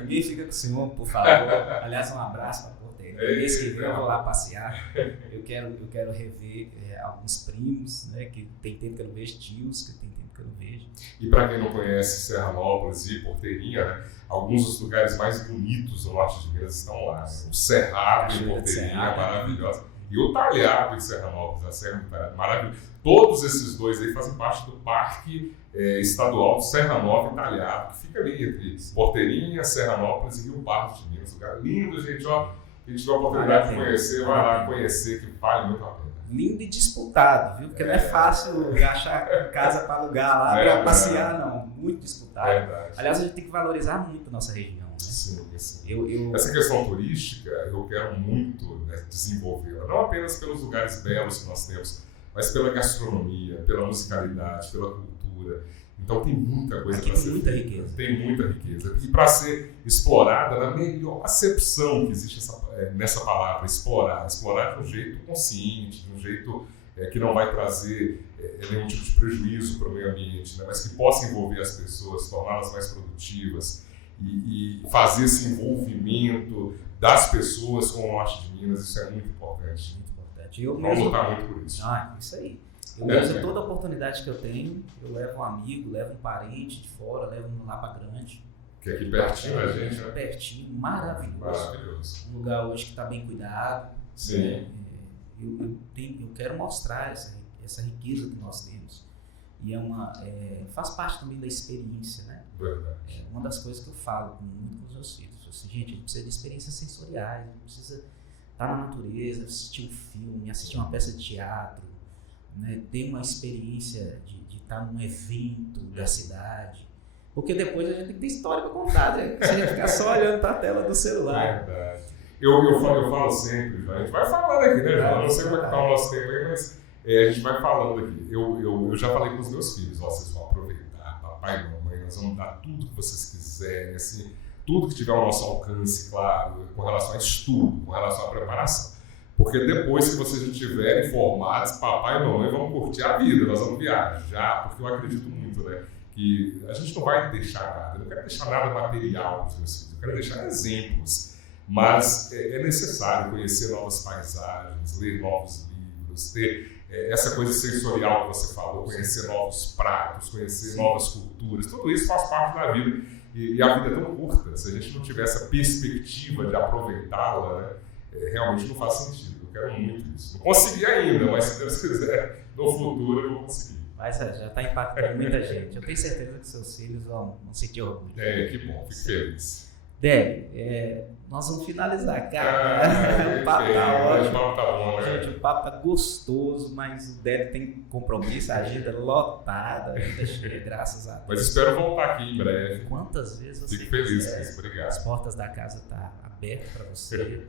Ninguém fica com o senhor, por favor. Aliás, um abraço para Porteirinha. Mês que vem eu vou lá passear. Eu quero rever alguns primos, né, que tem tempo que eu não vejo, tios que tem tempo que eu não vejo. E para quem não conhece Serranópolis e Porteirinha, né, alguns dos lugares mais bonitos do norte de Minas estão lá. Né? O Cerrado em Porteirinha, maravilhosa. E o Talhado em Serranópolis, a Serra do Talhado, maravilhoso. Todos esses dois aí fazem parte do Parque Estadual Serra Nova e Talhado, que fica ali entre Porteirinha, Serranópolis e Rio Pardo de Minas. Lugar lindo, gente. Ó, quem tiver a oportunidade de conhecer, vai lá conhecer, que vale muito a pena. Lindo e disputado, viu? Porque não é fácil achar casa para alugar lá, para passear, não. Muito disputado. Aliás, a gente tem que valorizar muito a nossa região. Né? Sim. Essa questão turística, eu quero muito, né, desenvolvê-la. Não apenas pelos lugares belos que nós temos, mas pela gastronomia, pela musicalidade, pela cultura. Então tem muita coisa para ser feita. Riqueza. Tem muita riqueza. E para ser explorada na melhor acepção que existe nessa palavra, explorar de um jeito consciente, de um jeito que não vai trazer nenhum tipo de prejuízo para o meio ambiente, né? Mas que possa envolver as pessoas, torná-las mais produtivas e fazer esse envolvimento das pessoas com o norte de Minas. Isso é muito importante. Muito importante. Vamos lutar muito por isso. Isso aí. Eu uso toda a oportunidade que eu tenho, eu levo um amigo, levo um parente de fora, levo um Lapa Grande. Que é aqui pertinho a gente, né? Pertinho, maravilhoso. Um lugar hoje que está bem cuidado. Sim. Eu quero mostrar essa riqueza que nós temos. E faz parte também da experiência, né? Verdade. Uma das coisas que eu falo muito com os meus filhos. Assim, gente, a gente precisa de experiências sensoriais, a gente precisa estar na natureza, assistir um filme, assistir uma peça de teatro, né, ter uma experiência de estar num evento da cidade, porque depois a gente tem que ter história para contar, né? Se a gente ficar só olhando para a tela do celular. Verdade. Eu falo sempre, a gente vai falando aqui, né? Eu não sei como é que está o nosso tempo aí, mas a gente vai falando aqui. Eu já falei com os meus filhos, vocês vão aproveitar, papai e mamãe, nós vamos dar tudo que vocês quiserem, assim, tudo que tiver ao nosso alcance, claro, com relação a estudo, com relação à preparação. Porque depois que vocês já estiverem formados, papai e mamãe vão curtir a vida, nós vamos viajar, porque eu acredito muito, né? Que a gente não vai deixar nada, eu não quero deixar nada material para os meus filhos, eu quero deixar exemplos. Mas é necessário conhecer novas paisagens, ler novos livros, ter essa coisa sensorial que você falou, conhecer novos pratos, conhecer novas culturas, tudo isso faz parte da vida. E a vida é tão curta, se a gente não tiver essa perspectiva de aproveitá-la, né? Realmente não faz sentido. Eu quero muito isso. Não consegui ainda, mas se Deus quiser, no futuro eu vou conseguir. Mas já está impactando muita gente. Eu tenho certeza que seus filhos vão sentir orgulho. Que bom, fico feliz. Délio, nós vamos finalizar, cara. O papo tá ótimo. O papo tá bom, né? Gente, o papo tá gostoso, mas o Délio tem compromisso, a agenda lotada, ainda cheia, graças a Deus. Mas espero voltar aqui em breve. Quantas vezes você Fico feliz com isso, obrigado. As portas da casa estão abertas para você.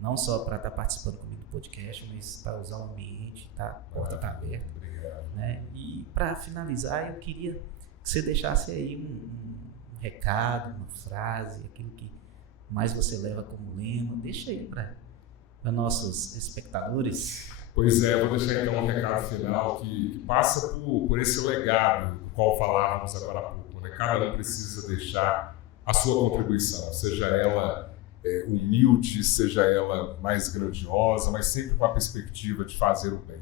Não só para estar participando comigo do podcast, mas para usar o ambiente, tá? A porta está aberta. Obrigado. Né? E para finalizar, eu queria que você deixasse aí um recado, uma frase, aquilo que mais você leva como lema. Deixa aí para nossos espectadores. Pois é, vou deixar então um recado final que passa por esse legado do qual falávamos agora há pouco. Né? Cada um precisa deixar a sua contribuição, seja ela humilde, seja ela mais grandiosa, mas sempre com a perspectiva de fazer o bem.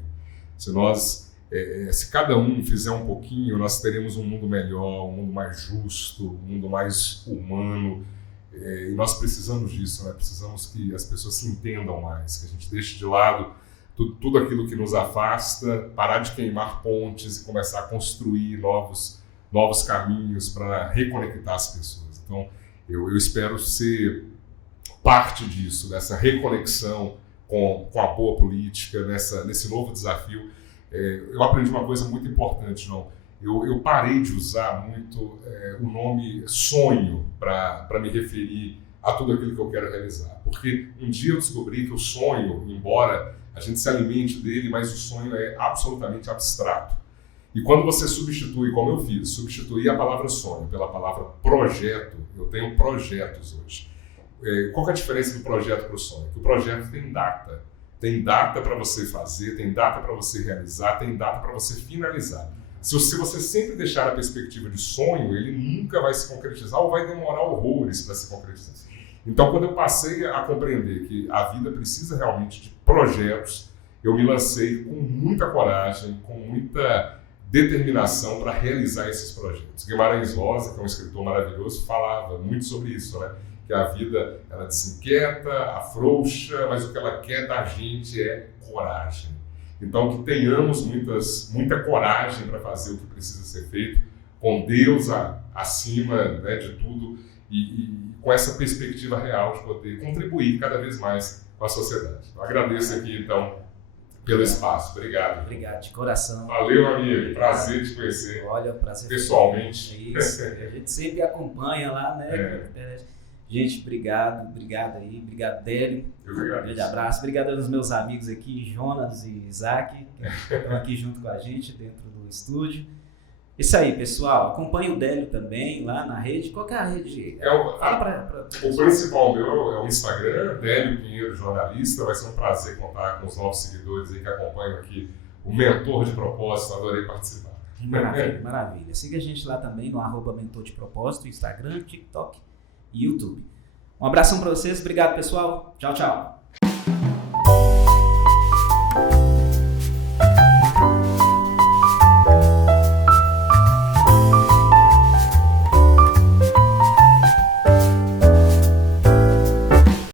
Se cada um fizer um pouquinho, nós teremos um mundo melhor, um mundo mais justo, um mundo mais humano, E nós precisamos disso, né? Precisamos que as pessoas se entendam mais, que a gente deixe de lado tudo aquilo que nos afasta, parar de queimar pontes e começar a construir novos caminhos para reconectar as pessoas. Então, eu espero ser parte disso, dessa reconexão com a boa política, nesse novo desafio. Eu aprendi uma coisa muito importante, João. Eu parei de usar muito o nome sonho para me referir a tudo aquilo que eu quero realizar. Porque um dia eu descobri que o sonho, embora a gente se alimente dele, mas o sonho é absolutamente abstrato. E quando você substitui, como eu fiz, substituir a palavra sonho pela palavra projeto, eu tenho projetos hoje. Qual que é a diferença do projeto para o sonho? Que o projeto tem data. Tem data para você fazer, tem data para você realizar, tem data para você finalizar. Se você sempre deixar a perspectiva de sonho, ele nunca vai se concretizar ou vai demorar horrores para se concretizar. Então, quando eu passei a compreender que a vida precisa realmente de projetos, eu me lancei com muita coragem, com muita determinação para realizar esses projetos. Guimarães Rosa, que é um escritor maravilhoso, falava muito sobre isso, né? Que a vida, ela desinquieta, afrouxa, mas o que ela quer da gente é coragem. Então, que tenhamos muita coragem para fazer o que precisa ser feito, com Deus acima, né, de tudo, e com essa perspectiva real de poder contribuir cada vez mais com a sociedade. Eu agradeço aqui, então, pelo espaço. Obrigado. Obrigado, de coração. Valeu, amigo. Prazer te conhecer. Olha, prazer pessoalmente. Isso. A gente sempre acompanha lá, né? Gente, obrigado aí, obrigado, Délio. Eu que agradeço. Um grande abraço. Obrigado aos meus amigos aqui, Jonas e Isaac, que estão aqui junto com a gente dentro do estúdio. Isso aí, pessoal. Acompanhe o Délio também lá na rede. Qual que é a rede? O principal meu é o Instagram, Délio Pinheiro Jornalista. Vai ser um prazer contar com os novos seguidores aí que acompanham aqui o Mentor de Propósito. Adorei participar. Maravilha, maravilha. Siga a gente lá também no @Mentor de Propósito, Instagram, TikTok e YouTube. Um abração para vocês. Obrigado, pessoal. Tchau, tchau.